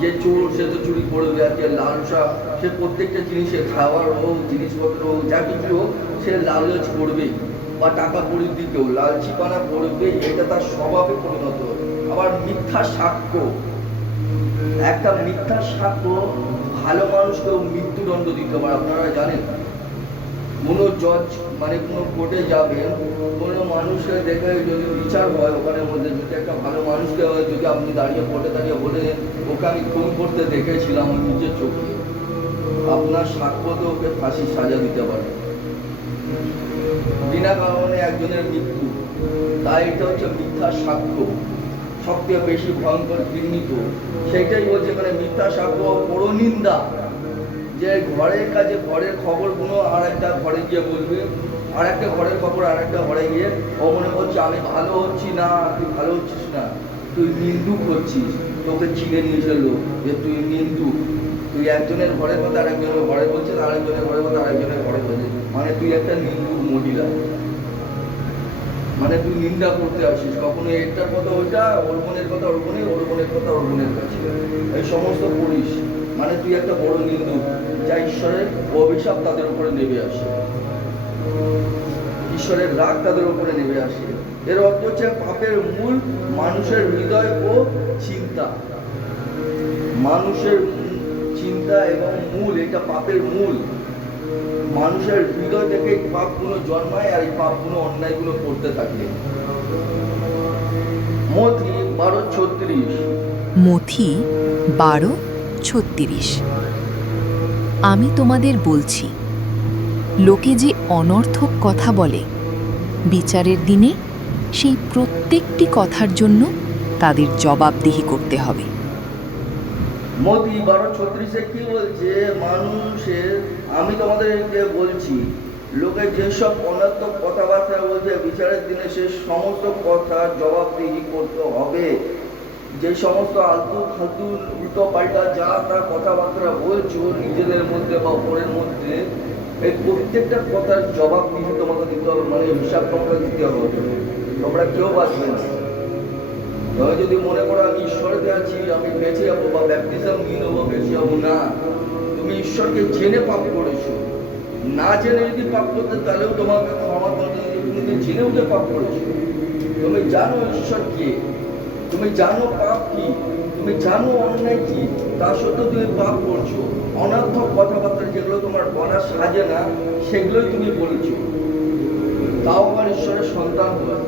যে চোর সে তো চুরি করবে, আর যে লালসা সে প্রত্যেকটা জিনিসে, খাবার হোক, জিনিসপত্র হোক, যা কিছু হোক, সে লালচ করবেই। বা টাকা পরির দিকেও লালচিপানা করবেই, এটা তার স্বভাবে পরিণত। আবার মিথ্যা সাক্ষ্য, একটা মিথ্যা সাক্ষ্য ভালো মানুষকেও মৃত্যুদণ্ড দিতে পারে, আপনারা জানেন। কোনো জজ মানে কোনো কোর্টে যাবেন, কোনো মানুষকে দেখে যদি বিচার হয় ওখানের মধ্যে, যদি একটা ভালো মানুষকে হয়, যদি আপনি দাঁড়িয়ে কোর্টে দাঁড়িয়ে বলে ওকে আমি খুন করতে দেখেছিলাম আমি নিজের চোখে, আপনার সাক্ষ্য তো ওকে ফাঁসির সাজা দিতে পারে বিনা কারণে একজনের মৃত্যু। তাই এটা হচ্ছে মিথ্যা সাক্ষ্য, সবথেকে বেশি ভয়ঙ্কর ঘৃণিত। সেইটাই বলছে এখানে মিথ্যা সাক্ষ্য, পরনিন্দা। যে ঘরের কাজে ঘরের খবরগুলো আর একটা ঘরে গিয়ে বলবে, আর একটা ঘরের খবর আর একটা ঘরে গিয়ে ও মনে করছে আমি ভালো হচ্ছি না, তুই ভালো হচ্ছিস না, তুই নিন্দুক হচ্ছিস। তোকে চিনে নিয়ে চললো যে তুই নিন্দুক। তুই একজনের ঘরের কথা আরেকজনের ঘরে বলছিস, আরেকজনের ঘরের কথা আরেকজনের ঘরে বলছিস, মানে তুই একটা নিন্দুক মহিলা, মানে তুই নিন্দা করতে আসিস। কখনো এটার কথা ওইটা, ওর বোনের কথা ওর বোনের, ওর বোনের কথা ওর বোনের কাছে, এই সমস্ত করিস, মানে তুই একটা বড় নিন্দুক, যা ঈশ্বরের অভিশাপ তাদের উপরে নেমে আসে, ঈশ্বরের রাগ তাদের উপরে নেমে আসে। এর অর্থ হচ্ছে পাপের মূল মানুষের হৃদয় ও চিন্তা। মানুষের চিন্তা এবং মূল, এটা পাপের মূল। মানুষের হৃদয় থেকে এই পাপগুলো জন্মায়, আর এই পাপগুলো অন্যায়গুলো করতে থাকে। মথি 12:36। মথি 12:36। আমি তোমাদের বলছি, লোকে যে অনর্থক কথা বলে, বিচারের দিনে সেই প্রত্যেকটি কথার জন্য তাদের জবাবদিহি করতে হবে। মথি 12:36 কি বলছে? মানুষের, আমি তোমাদেরকে বলছি, লোকে যেসব অনর্থক কথাবার্তা বলছে বিচারের দিনে সে সমস্ত কথার জবাবদিহি করতে হবে। যে সমস্ত আলতু ফালতু উল্টো পাল্টা যা তার কথাবার্তা বলছো নিজেদের মধ্যে বা অপরের মধ্যে, এই প্রত্যেকটা কথার জবাবদিহি তোমাকে দিতে হবে, মানে হিসাব তোমাকে দিতে হবে। তোমরা কেউ বাঁচবে না। তবে যদি মনে করো আমি ঈশ্বরকে আছি, আমি বেঁচে যাবো, বা ব্যাপটিজম নিয়ে নেবো, বেঁচে যাবো, না। তুমি ঈশ্বরকে জেনে পাপ করেছো। না জেনে যদি পাপ করতে তাহলেও তোমাকে ক্ষমা করতে, তুমি জেনে উঠে পাপ করেছো। তুমি জানো ঈশ্বর কে, তুমি জানো পাপ কি, তুমি জানো অন্যায় কি, তা সত্ত্বেও তুমি পাপ করছো। অনর্থক কথাবার্তা যেগুলো তোমার বলা সাজে না সেগুলোই তুমি বলছো, তাও আমার ঈশ্বরের সন্তান হয়।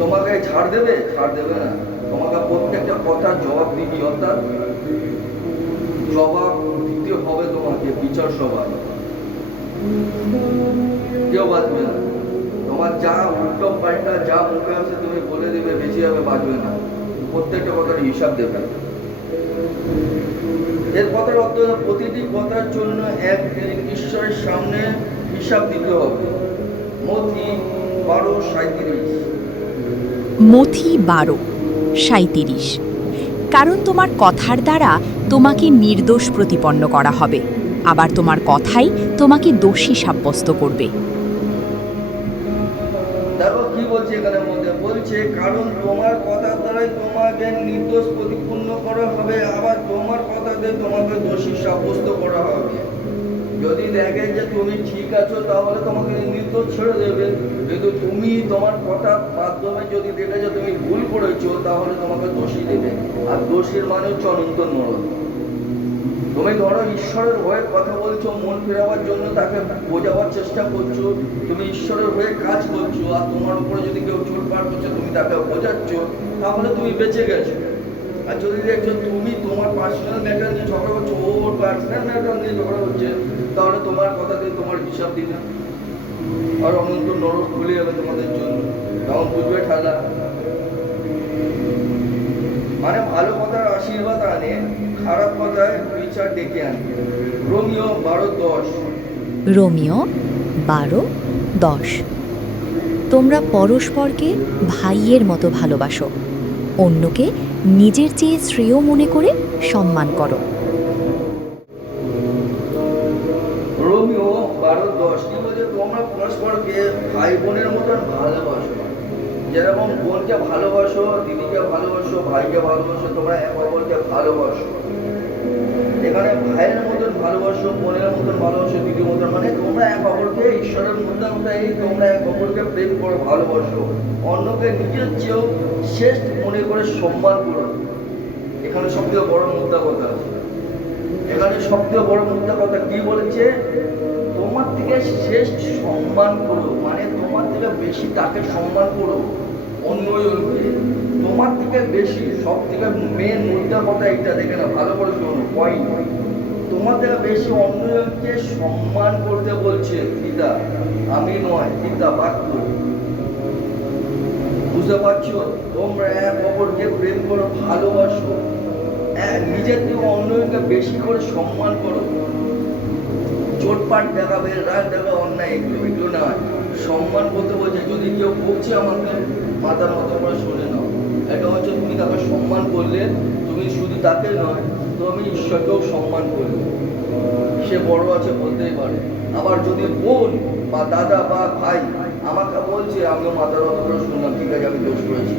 তোমাকে ছাড় দেবে? ছাড় দেবে না। তোমাকে প্রত্যেকটা কথার জবাব দিবি, অর্থাৎ জবাব দিতে হবে তোমাকে বিচার সভায়। কেউ বাঁচবে না। তোমার যা উল্টো পাল্টা যা মুখে আসে তুমি বলে দেবে, বেঁচে যাবে, বাঁচবে না। প্রত্যেকটা কথার হিসাব দেবে। এর কথার অর্থ হলো প্রতিটি কথার জন্য একদিন ঈশ্বরের সামনে হিসাব দিতে হবে। মথি 12:37। মথি 12:37। কারণ তোমার কথার দ্বারা তোমাকে নির্দোষ প্রতিপন্ন করা হবে, আবার তোমার কথাই তোমাকে দোষী সাব্যস্ত করবে। দেখো কি বলছে এখানের মধ্যে, বলছে কারণ তোমার কথার দ্বারাই তোমাকে নির্দোষ প্রতিপন্ন করা হবে, আবার তোমার কথাতে তোমাকে দোষী সাব্যস্ত করা হবে। যদি দেখে যে তুমি ঠিক আছো তাহলে তোমাকে নির্দোষ ছেড়ে দেবে, কিন্তু তুমি তোমার কথার মাধ্যমে যদি দেখে যে তুমি ভুল করেছো তাহলে তোমাকে দোষী দেবে। আর দোষীর মানে হচ্ছে অনন্ত নরক। তুমি ধরো ঈশ্বরের হয়ে কথা বলছো, মন ফেরাবার জন্য তাকে বোঝাবার চেষ্টা করছো, তুমি ঈশ্বরের হয়ে কাজ করছো, আর তোমার উপরে যদি কেউ চোট পার করছে তুমি তাকে বোঝাচ্ছ, তাহলে তুমি বেঁচে গেছো। আর যদি দেখছো তুমি তোমার পার্সোনাল ম্যাটার নিয়ে ঝগড়া করছো, ওর পার্সোনাল ম্যাটার নিয়ে ঝগড়া হচ্ছে, তাহলে তোমার কথা দিয়ে তোমার হিসাব দিবে, আর অনন্ত নরক খুলে যাবে তোমাদের জন্য। তখন বুঝবে ঠালা। মানে ভালো কথার আশীর্বাদ আনে, খারাপ কথায় বিচার ডেকে আনে। রোমিও 12:10। রোমিও 12:10। তোমরা পরস্পরকে ভাইয়ের মতো ভালোবাসো, অন্যকে নিজের চেয়ে শ্রেয় মনে করে সম্মান করো। রোমিও 12:10 কি বলছে, তোমরা পরস্পরকে ভাই বোনের মতন ভালোবাসো। যেরকম বোনকে ভালোবাসো, দিদিকে ভালোবাসো, ভাইকে ভালোবাসো, তোমরা এক অপরকে ভালোবাসো। এখানে ভাইয়ের মতন ভালোবাসো, বোনের মতন ভালোবাসো, দিদির মতন, মানে তোমরা এক অপরকে ঈশ্বরের মধ্যে তোমরা এক অপরকে প্রেম করো, ভালোবাসো, অন্যকে নিজের চেয়েও শ্রেষ্ঠ মনে করে সম্মান করো। এখানে সবথেকে বড় মুদ্রা কথা আছে। এখানে সবথেকে বড় মুদ্রা কথা কি বলেছে, তোমার থেকে শ্রেষ্ঠ সম্মান করো, মানে তোমার থেকে বেশি তাকে সম্মান করো, অন্যজনকে তোমার থেকে বেশি। সব থেকে মেন মুদ্রা কথা এটা, দেখে না ভালো করে শোনো পয়েন্ট, তোমার থেকে বেশি অন্যজনকে সম্মান করতে বলছে পিতা, আমি নয়, পিতা বাক্য। বুঝতে পারছো, তোমরা এক অপরকে প্রেম করো, ভালোবাসো, নিজের থেকে অন্যজনকে বেশি করে সম্মান করো। চোটপাট দেখাবে, রাগ দেখাবে, অন্যায়, এগুলো না। সম্মান করতে বলছে, যদি কেউ বলছে আমাকে মাথার মতো করে শুনে নাও। এটা হচ্ছে তুমি তাকে সম্মান করলে, তুমি শুধু তাকে নয়, তুমি ঈশ্বরকেও সম্মান করলে। সে বড় আছে বলতেই পারে। আবার যদি বোন বা দাদা বা ভাই আমাকে বলছে, আমিও মাথার মতো করে শুনলাম, ঠিক আছে আমি দোষ করেছি,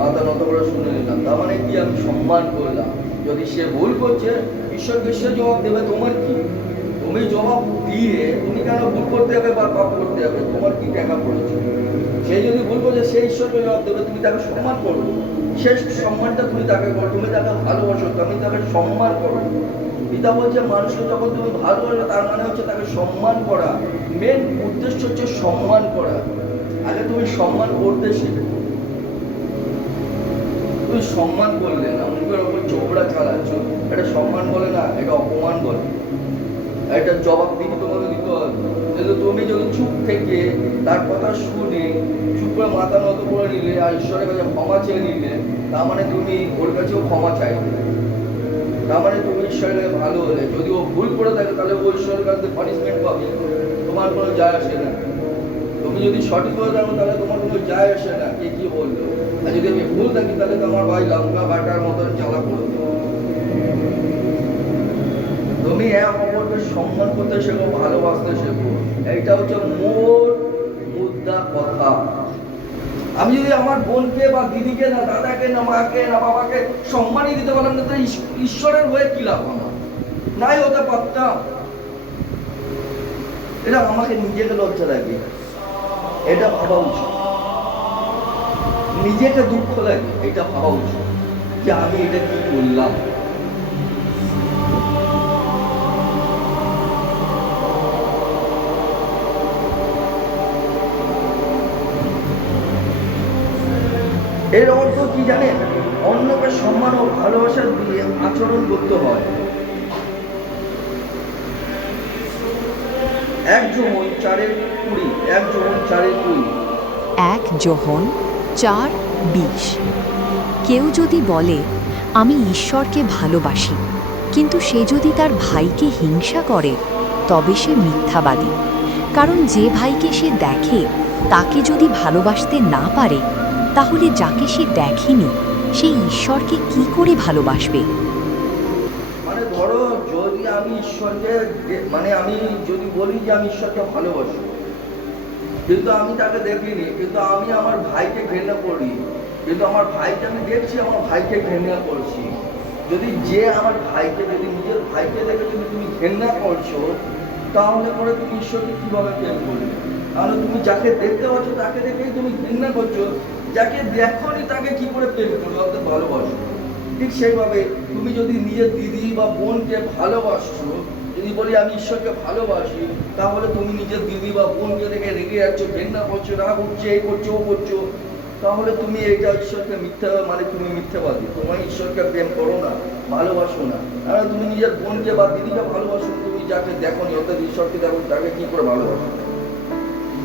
মাথা নত করে শুনে নিলাম, তার মানে কি আমি সম্মান করলাম। যদি সে ভুল করছে, ঈশ্বরকে সে জবাব দেবে, তোমার কি? তুমি জবাব দিয়ে তুমি কেন ভুল করতে হবে বা পাপ করতে হবে, তোমার কি টাকা পড়েছে? সে যদি ভুল করছে, সে ঈশ্বরকে জবাব দেবে, তুমি তাকে সম্মান করো, শেষ সম্মানটা তুমি তাকে করো, তুমি তাকে ভালোবাসো, তুমি তাকে সম্মান করো। পিতা বলছে মানুষকে যখন তুমি ভালোবাসো, তার মানে হচ্ছে তাকে সম্মান করা। মেন উদ্দেশ্য হচ্ছে সম্মান করা। আগে তুমি সম্মান করতে শিখো। তুমি সম্মান করলে না, মুখের ওপর চোপড়া চালাচ্ছ, এটা সম্মান বলে না, এটা অপমান বলে। এটা জবাব দিতে তোমাকে দিতে হবে। কিন্তু তুমি যদি চুপ থেকে তার কথা শুনে চুপ করে মাথা নত করে নিলে আর ঈশ্বরের কাছে ক্ষমা চেয়ে নিলে, তার মানে তুমি ওর কাছেও ক্ষমা চাইবে, তার মানে তুমি ঈশ্বরের কাছে ভালো হলে। যদি ও ভুল করে থাকে তাহলে ও ঈশ্বরের কাছে পানিশমেন্ট পাবে, তোমার কোনো যায় আসে না। তুমি যদি সঠিক হয়ে থাকো তাহলে তোমার কোনো যায় আসে না কে কি বললো। আর যদি আমি ভুল থাকি তাহলে তোমার ভাই লঙ্কা বাটার মতন জ্বালা করে দেবে। তুমি এক অপরকে সম্মান করতে শেখো, ভালোবাসতে শেখো। এইটা হচ্ছে মোট মুদ্রা কথা। আমি যদি আমার বোনকে বা দিদিকে না দাদাকে না মাকে না বাবাকে সম্মানই দিতে পারলাম না, তাহলে ঈশ্বরের হয়ে কি লাভ আমার? নাই হতে পারতাম। এটা আমাকে নিজেকে লজ্জা লাগে, এটা ভাবা উচিত। নিজেকে দুঃখ লাগে, এটা ভাবা উচিত যে আমি এটা কি করলাম। এর অর্থ কি জানেন? অন্যকে সম্মান ও ভালোবাসা দিয়ে আচরণ করতে হয়। 1 যোহন 4:20। 1 যোহন 4:20। 1 যোহন 4:20। কেউ যদি বলে আমি ঈশ্বরকে ভালোবাসি, কিন্তু সে যদি তার ভাইকে হিংসা করে, তবে সে মিথ্যাবাদী। কারণ যে ভাইকে সে দেখে তাকে যদি ভালোবাসতে না পারে, তাহলে যাকে সে দেখেনি সেই ঈশ্বরকে কি করে ভালোবাসবে? মানে ধরো, যদি আমি ঈশ্বরকে আমি যদি বলি যে আমি ঈশ্বরকে ভালোবাসি, কিন্তু আমি তাকে দেখিনি, কিন্তু আমি আমার ভাইকে ঘৃণা করি, কিন্তু আমার ভাইকে আমি দেখছি, আমার ভাইকে ঘৃণা করছি। যদি আমার ভাইকে, যদি নিজের ভাইকে দেখে যদি তুমি ঘৃণা করছো, তাহলে পরে তুমি ঈশ্বরকে কিভাবে প্রেম করবে? তাহলে তুমি যাকে দেখতে পাচ্ছ তাকে দেখেই তুমি ঘৃণা করছো, যাকে দেখোনি তাকে কি করে প্রেম করবে, অর্থাৎ ভালোবাসো। ঠিক সেইভাবে তুমি যদি নিজের দিদি বা বোনকে ভালোবাসছো, যদি বলি আমি ঈশ্বরকে ভালোবাসি, তাহলে তুমি নিজের দিদি বা বোনকে দেখে রেগে যাচ্ছ, ঘৃণা করছো, রাগ হচ্ছে, এই করছো, ও করছো, তাহলে তুমি এটা ঈশ্বরকে মিথ্যা, মানে তুমি মিথ্যাবাদী। তোমার ঈশ্বরকে প্রেম করো না, ভালোবাসো না। আর তুমি নিজের বোনকে বা দিদিকে ভালোবাসো, তুমি যাকে দেখোনি, অর্থাৎ ঈশ্বরকে দেখো, তাকে কি করে ভালোবাসো?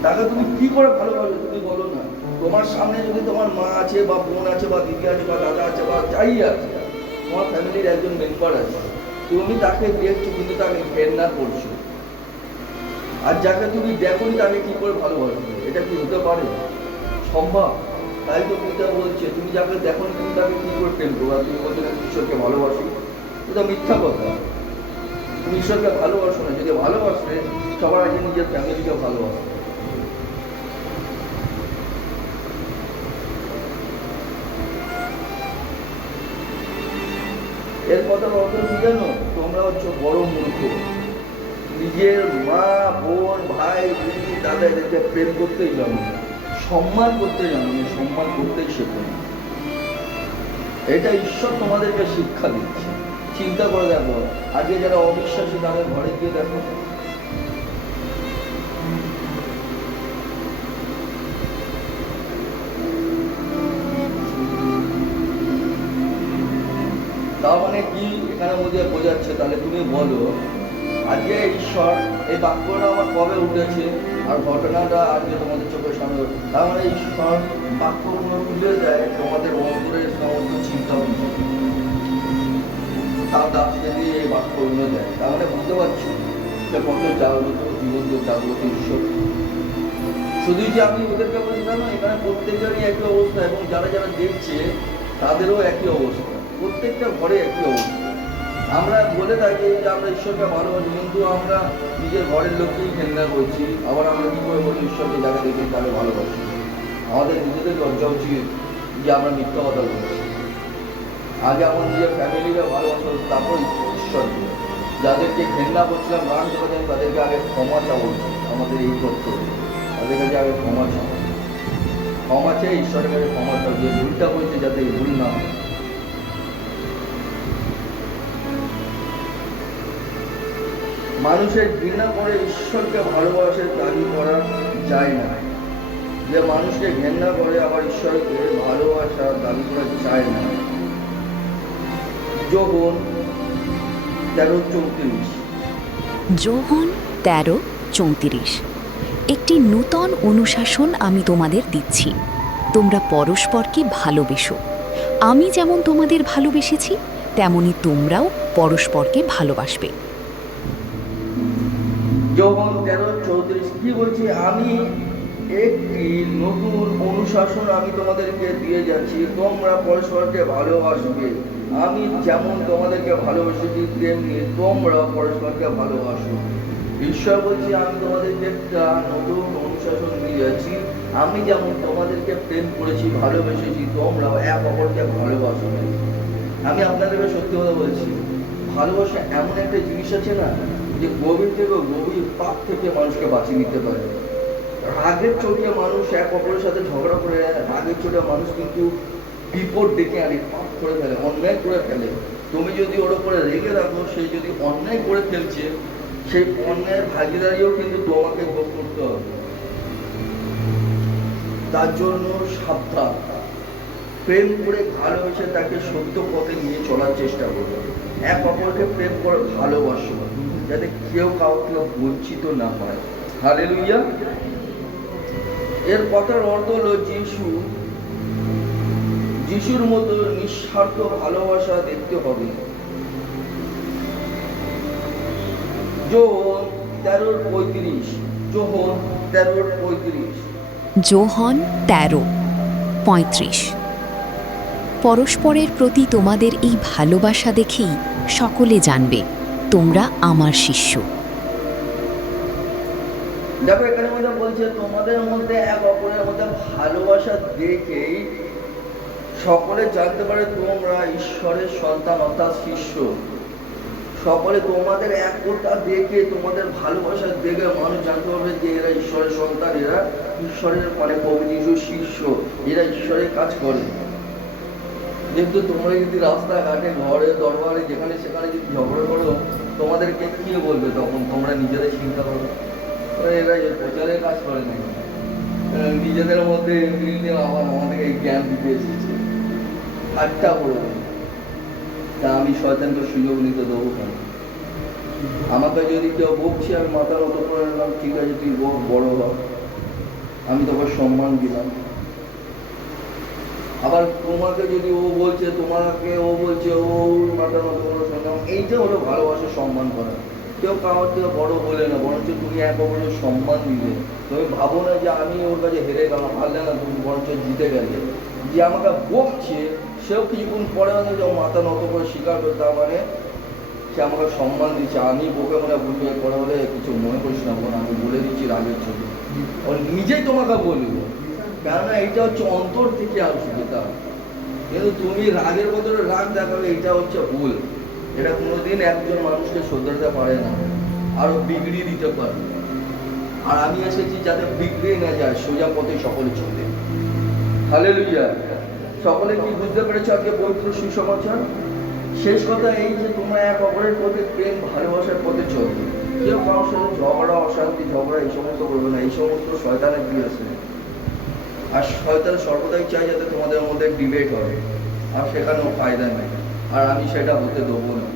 তাকে তুমি কি করে ভালোবাসো তুমি বলো না? তোমার সামনে যদি তোমার মা আছে বা বোন আছে বা দিদি আছে বা দাদা আছে বা যাই আছে, তোমার ফ্যামিলির একজন মেম্বার আছে, তুমি তাকে দেখছো কিন্তু তাকে ঘৃণা করছো, আর যাকে তুমি দেখোনি তাকে কি করে ভালোবাসবে? এটা কি হতে পারে? সম্ভব? তাই তো পিতা বলছে, তুমি যাকে দেখোনি তুমি তাকে কি করে প্রেম করবে? তুমি বলছো না ঈশ্বরকে ভালোবাসি, এটা মিথ্যা কথা। তুমি ঈশ্বরকে ভালোবাসো না। যদি ভালোবাসলে সবার আগে নিজের ফ্যামিলিকে ভালোবাসো। এর কথার অর্থ কি জানো? তোমরা হচ্ছে বড় মূর্খ। নিজের মা, বোন, ভাই, দিদি, দাদা এদেরকে প্রেম করতেই জানো না, সম্মান করতে জানো না, সম্মান করতেই শেখো না। এটা ঈশ্বর তোমাদেরকে শিক্ষা দিচ্ছে। চিন্তা করে দেখো, আজকে যারা অবিশ্বাসী তাদের ঘরে গিয়ে দেখো, তার মানে কি এখানে মধ্যে বোঝাচ্ছে? তাহলে তুমি বলো, আজকে ঈশ্বর, এই বাক্যটা আমার কবে উঠেছে আর ঘটনাটা আজকে তোমাদের চোখের সামনে, তার মানে ঈশ্বর বাক্যগুলো তুলে দেয় তোমাদের অন্তরের সমস্ত চিন্তা ভাবনা, তার দাসকে দিয়ে এই বাক্যগুলো দেয়। তার মানে বুঝতে পারছি যে কত জাগ্রত, জীবন্ত জাগ্রত ঈশ্বর। শুধু যে আমি ওদেরকে বলছি না, এখানে প্রত্যেকেরই একই অবস্থা, এবং যারা যারা দেখছে তাদেরও একই অবস্থা, প্রত্যেকটা ঘরে একই অবস্থা। আমরা বলে থাকি যে আমরা ঈশ্বরকে ভালোবাসি, কিন্তু আমরা নিজের ঘরের লোককেই ঘৃণা করছি। আবার আমরা কি করে বলি ঈশ্বরকে যারা দেখি তাকে ভালোবাসি? আমাদের নিজেদের লজ্জা উচিত যে আমরা মিথ্যা কথা বলছি। আগে আমার নিজের ফ্যামিলিকে ভালোবাসা, তারপর ঈশ্বরকে। যাদেরকে ঘৃণা করছিলাম, গান করেছিলাম, তাদেরকে আগে ক্ষমা চাওয়া উচিত। আমাদের এই তথ্য, তাদের কাছে আগে ক্ষমা চাওয়া, ক্ষমা চেয়ে ঈশ্বরের কাছে ক্ষমা চাও, যে ভুলটা করেছে যাতে এই ভুল না হয়। মানুষের ঘৃণা করে ঈশ্বরকে ভালোবাসার দাবি করা যায় না। যে মানুষকে ঘৃণা করে আবার ঈশ্বরকে ভালোবাসার দাবি করা যায় না। যোহন 13:34। যোহন 13:34। একটি নূতন অনুশাসন আমি তোমাদের দিচ্ছি, তোমরা পরস্পরকে ভালোবেসো। আমি যেমন তোমাদের ভালোবেসেছি, তেমনি তোমরাও পরস্পরকে ভালোবাসবে। যোহন 13:34 কি বলছে? আমি একটি নতুন অনুশাসন আমি তোমাদেরকে দিয়ে যাচ্ছি, তোমরা পরস্পরকে ভালোবাসবে। আমি যেমন তোমাদেরকে ভালোবেসেছি তেমনি তোমরা পরস্পরকে ভালোবাসো। ঈশ্বর বলছে, আমি তোমাদেরকে একটা নতুন অনুশাসন দিয়ে যাচ্ছি, আমি যেমন তোমাদেরকে প্রেম করেছি, ভালোবেসেছি, তোমরাও এক অপরকে ভালোবাসবে। আমি আপনাদেরকে সত্যি কথা বলছি, ভালোবাসা এমন একটা জিনিস আছে না, যে গভীর থেকে গভীর পাপ থেকে মানুষকে বাঁচিয়ে নিতে পারে। রাগের চোটে মানুষ এক অপরের সাথে ঝগড়া করে, রাগের চোটে মানুষ কিন্তু বিপদ ডেকে আনে, পাপ করে ফেলে, অন্যায় করে ফেলে। তুমি যদি ওর উপরে রেগে রাখো, সে যদি অন্যায় করে ফেলছে, সেই অন্যায়ের ভাগিদারিও কিন্তু তোমাকে ভোগ করতে হবে। তার জন্য সাবধান। প্রেম করে ভালোবেসে তাকে সত্য পথে নিয়ে চলার চেষ্টা করবে। এক অপরকে প্রেম করে ভালোবাসো, যাতে কেউ কাউকে বঞ্চিত না হয়। হালেলুয়া। এর কথার অর্থ হলো, যিশুর মতো নিঃস্বার্থ ভালোবাসা দেখতে হবে। যোহন 13:35। যোহন 13:35। যোহন 13:35। পরস্পরের প্রতি তোমাদের এই ভালোবাসা দেখেই সকলে জানবে তোমরা আমার শিষ্য। দেখো এখানে মধ্যে বলছে তোমাদের মধ্যে এক অপরের মধ্যে ভালোবাসা দেখেই সকলে জানতে পারে তোমরা ঈশ্বরের সন্তান অর্থাৎ শিষ্য। সকলে তোমাদের একতা দেখে, তোমাদের ভালোবাসা দেখে মানুষ জানতে পারবে যে এরা ঈশ্বরের সন্তান, এরা ঈশ্বরের মানে প্রভু যিশুর শিষ্য, এরা ঈশ্বরের কাজ করে। কিন্তু তোমরা যদি রাস্তাঘাটে ঘরে দরবারে যেখানে সেখানে যদি ঝগড়া করো, তোমাদেরকে কি বলবে তখন? তোমরা নিজেদের চিন্তা করো, এরা প্রচারের কাজ করে না, নিজেদের মধ্যে আবার আমাদেরকে জ্ঞান দিতে এসেছে, ঠাট্টা করবে। তা আমি শয়তানকে সুযোগ নিতে দেবো কেন? আমাকে যদি কেউ বকছি, আমি মাথা নত করে নিলাম, ঠিক আছে তুই বক, বড় হ, আমি তোকে সম্মান দিলাম। আবার তোমাকে যদি ও বলছে, তোমাকে ও বলছে, ও মাথা নত করে শুনলাম, এইটা হলো ভালোবাসা, সম্মান করা। কেউ কারোর থেকে বড় বলে না, বরঞ্চ তুমি এক অপরের সম্মান দিলে। তুমি ভাবো না যে আমি ওর কাছে হেরে গেলাম, হারলে না, তুমি বরঞ্চ জিতে গেলে। যে আমাকে বকছে সেও কিছুক্ষণ পরে যে মাথা নত করে স্বীকার করে, তার মানে সে আমাকে সম্মান দিচ্ছে। আমি বকে মনে বুঝবে পরে হলে কিছু মনে করিস না, বোন আমি বলে দিচ্ছি রাগের ছবি, ও নিজেই তোমাকে বলবো, কেননা এটা হচ্ছে অন্তর থেকে আসবে তা। কিন্তু তুমি রাগের বদলে রাগ দেখাবে, এটা হচ্ছে ভুল। এটা কোনোদিন একজন মানুষকে শোধরাতে পারে না, আরো বিগড়িয়ে দিতে পারে। আর আমি এসেছি যাতে বিগড়ে না যায়, সোজা পথে সকলে চলে। হালেলুয়া। সকলে কি বুঝতে পেরেছ আজকে পবিত্র সুসমাচার? শেষ কথা এই যে তোমরা এক অপরের প্রতি প্রেম ভালোবাসার পথে চলবে। কেউ কারোর সাথে ঝগড়া, অশান্তি, ঝগড়া এই সমস্ত করবে না, এই সমস্ত শয়তানের কি আছে। আর শয়তান সর্বদাই চাই যাতে তোমাদের মধ্যে ডিবেট হবে, আর সেখানেও ফায়দা নেই, আর আমি সেটা হতে দেবো না।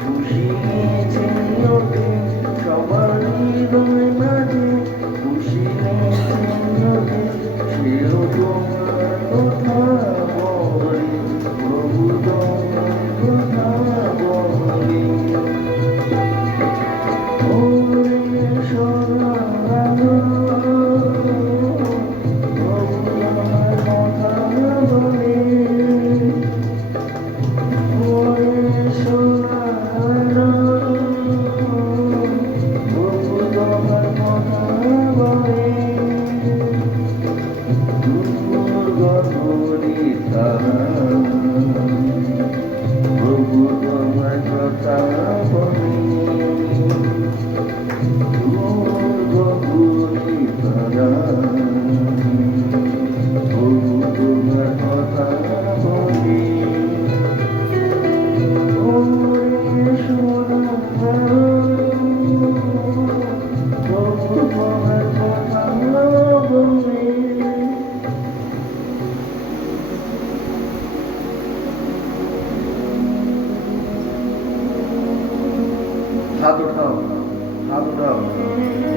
খুশি নিয়েছে ওকে সবার হৃদয় মাঝে, খুশি নিয়েছে ওকে সেও তোমার কথা বলে, প্রভু তোমার কথা বলে। ওরে সোনালো, প্রভু তোমার কথা বলে। ওরে সোনালো, প্রভু তোমার কথা বলে। দুপুর গহরি তারা, প্রভু তোমার কথা বলে। দুপুর গহরি তারা, প্রভু তোমার কথা বলে। ওরে সোনালো, প্রভু তোমার কথা বলে। হাত উঠাও, হাত উঠাও,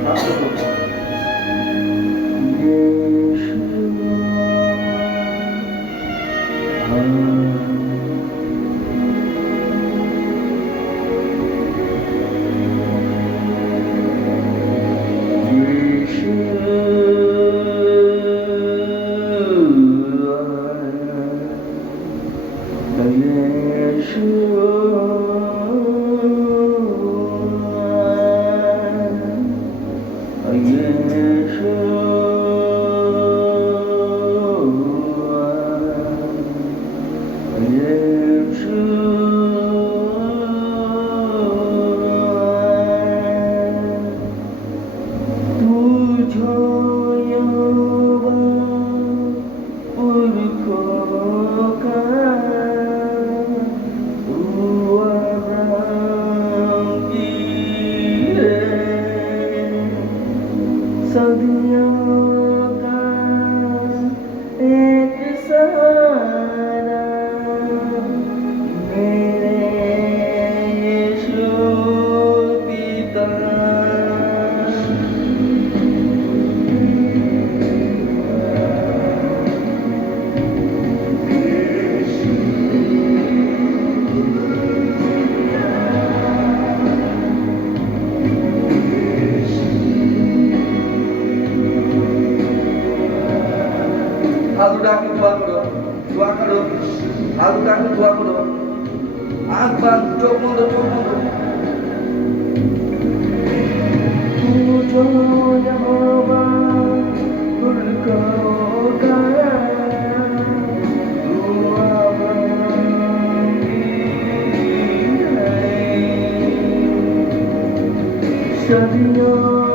হাত উঠাও। सदियों का एक सहारा मेरे यीशु पिता। हाथ उठा के दुआ करो, दुआ करो, हाथ उठा के दुआ करो। आँख बंद, चोख बंद, चोख बंद। तू जो यहोवा उनका होगा, तू आवाज़ी है। सदियों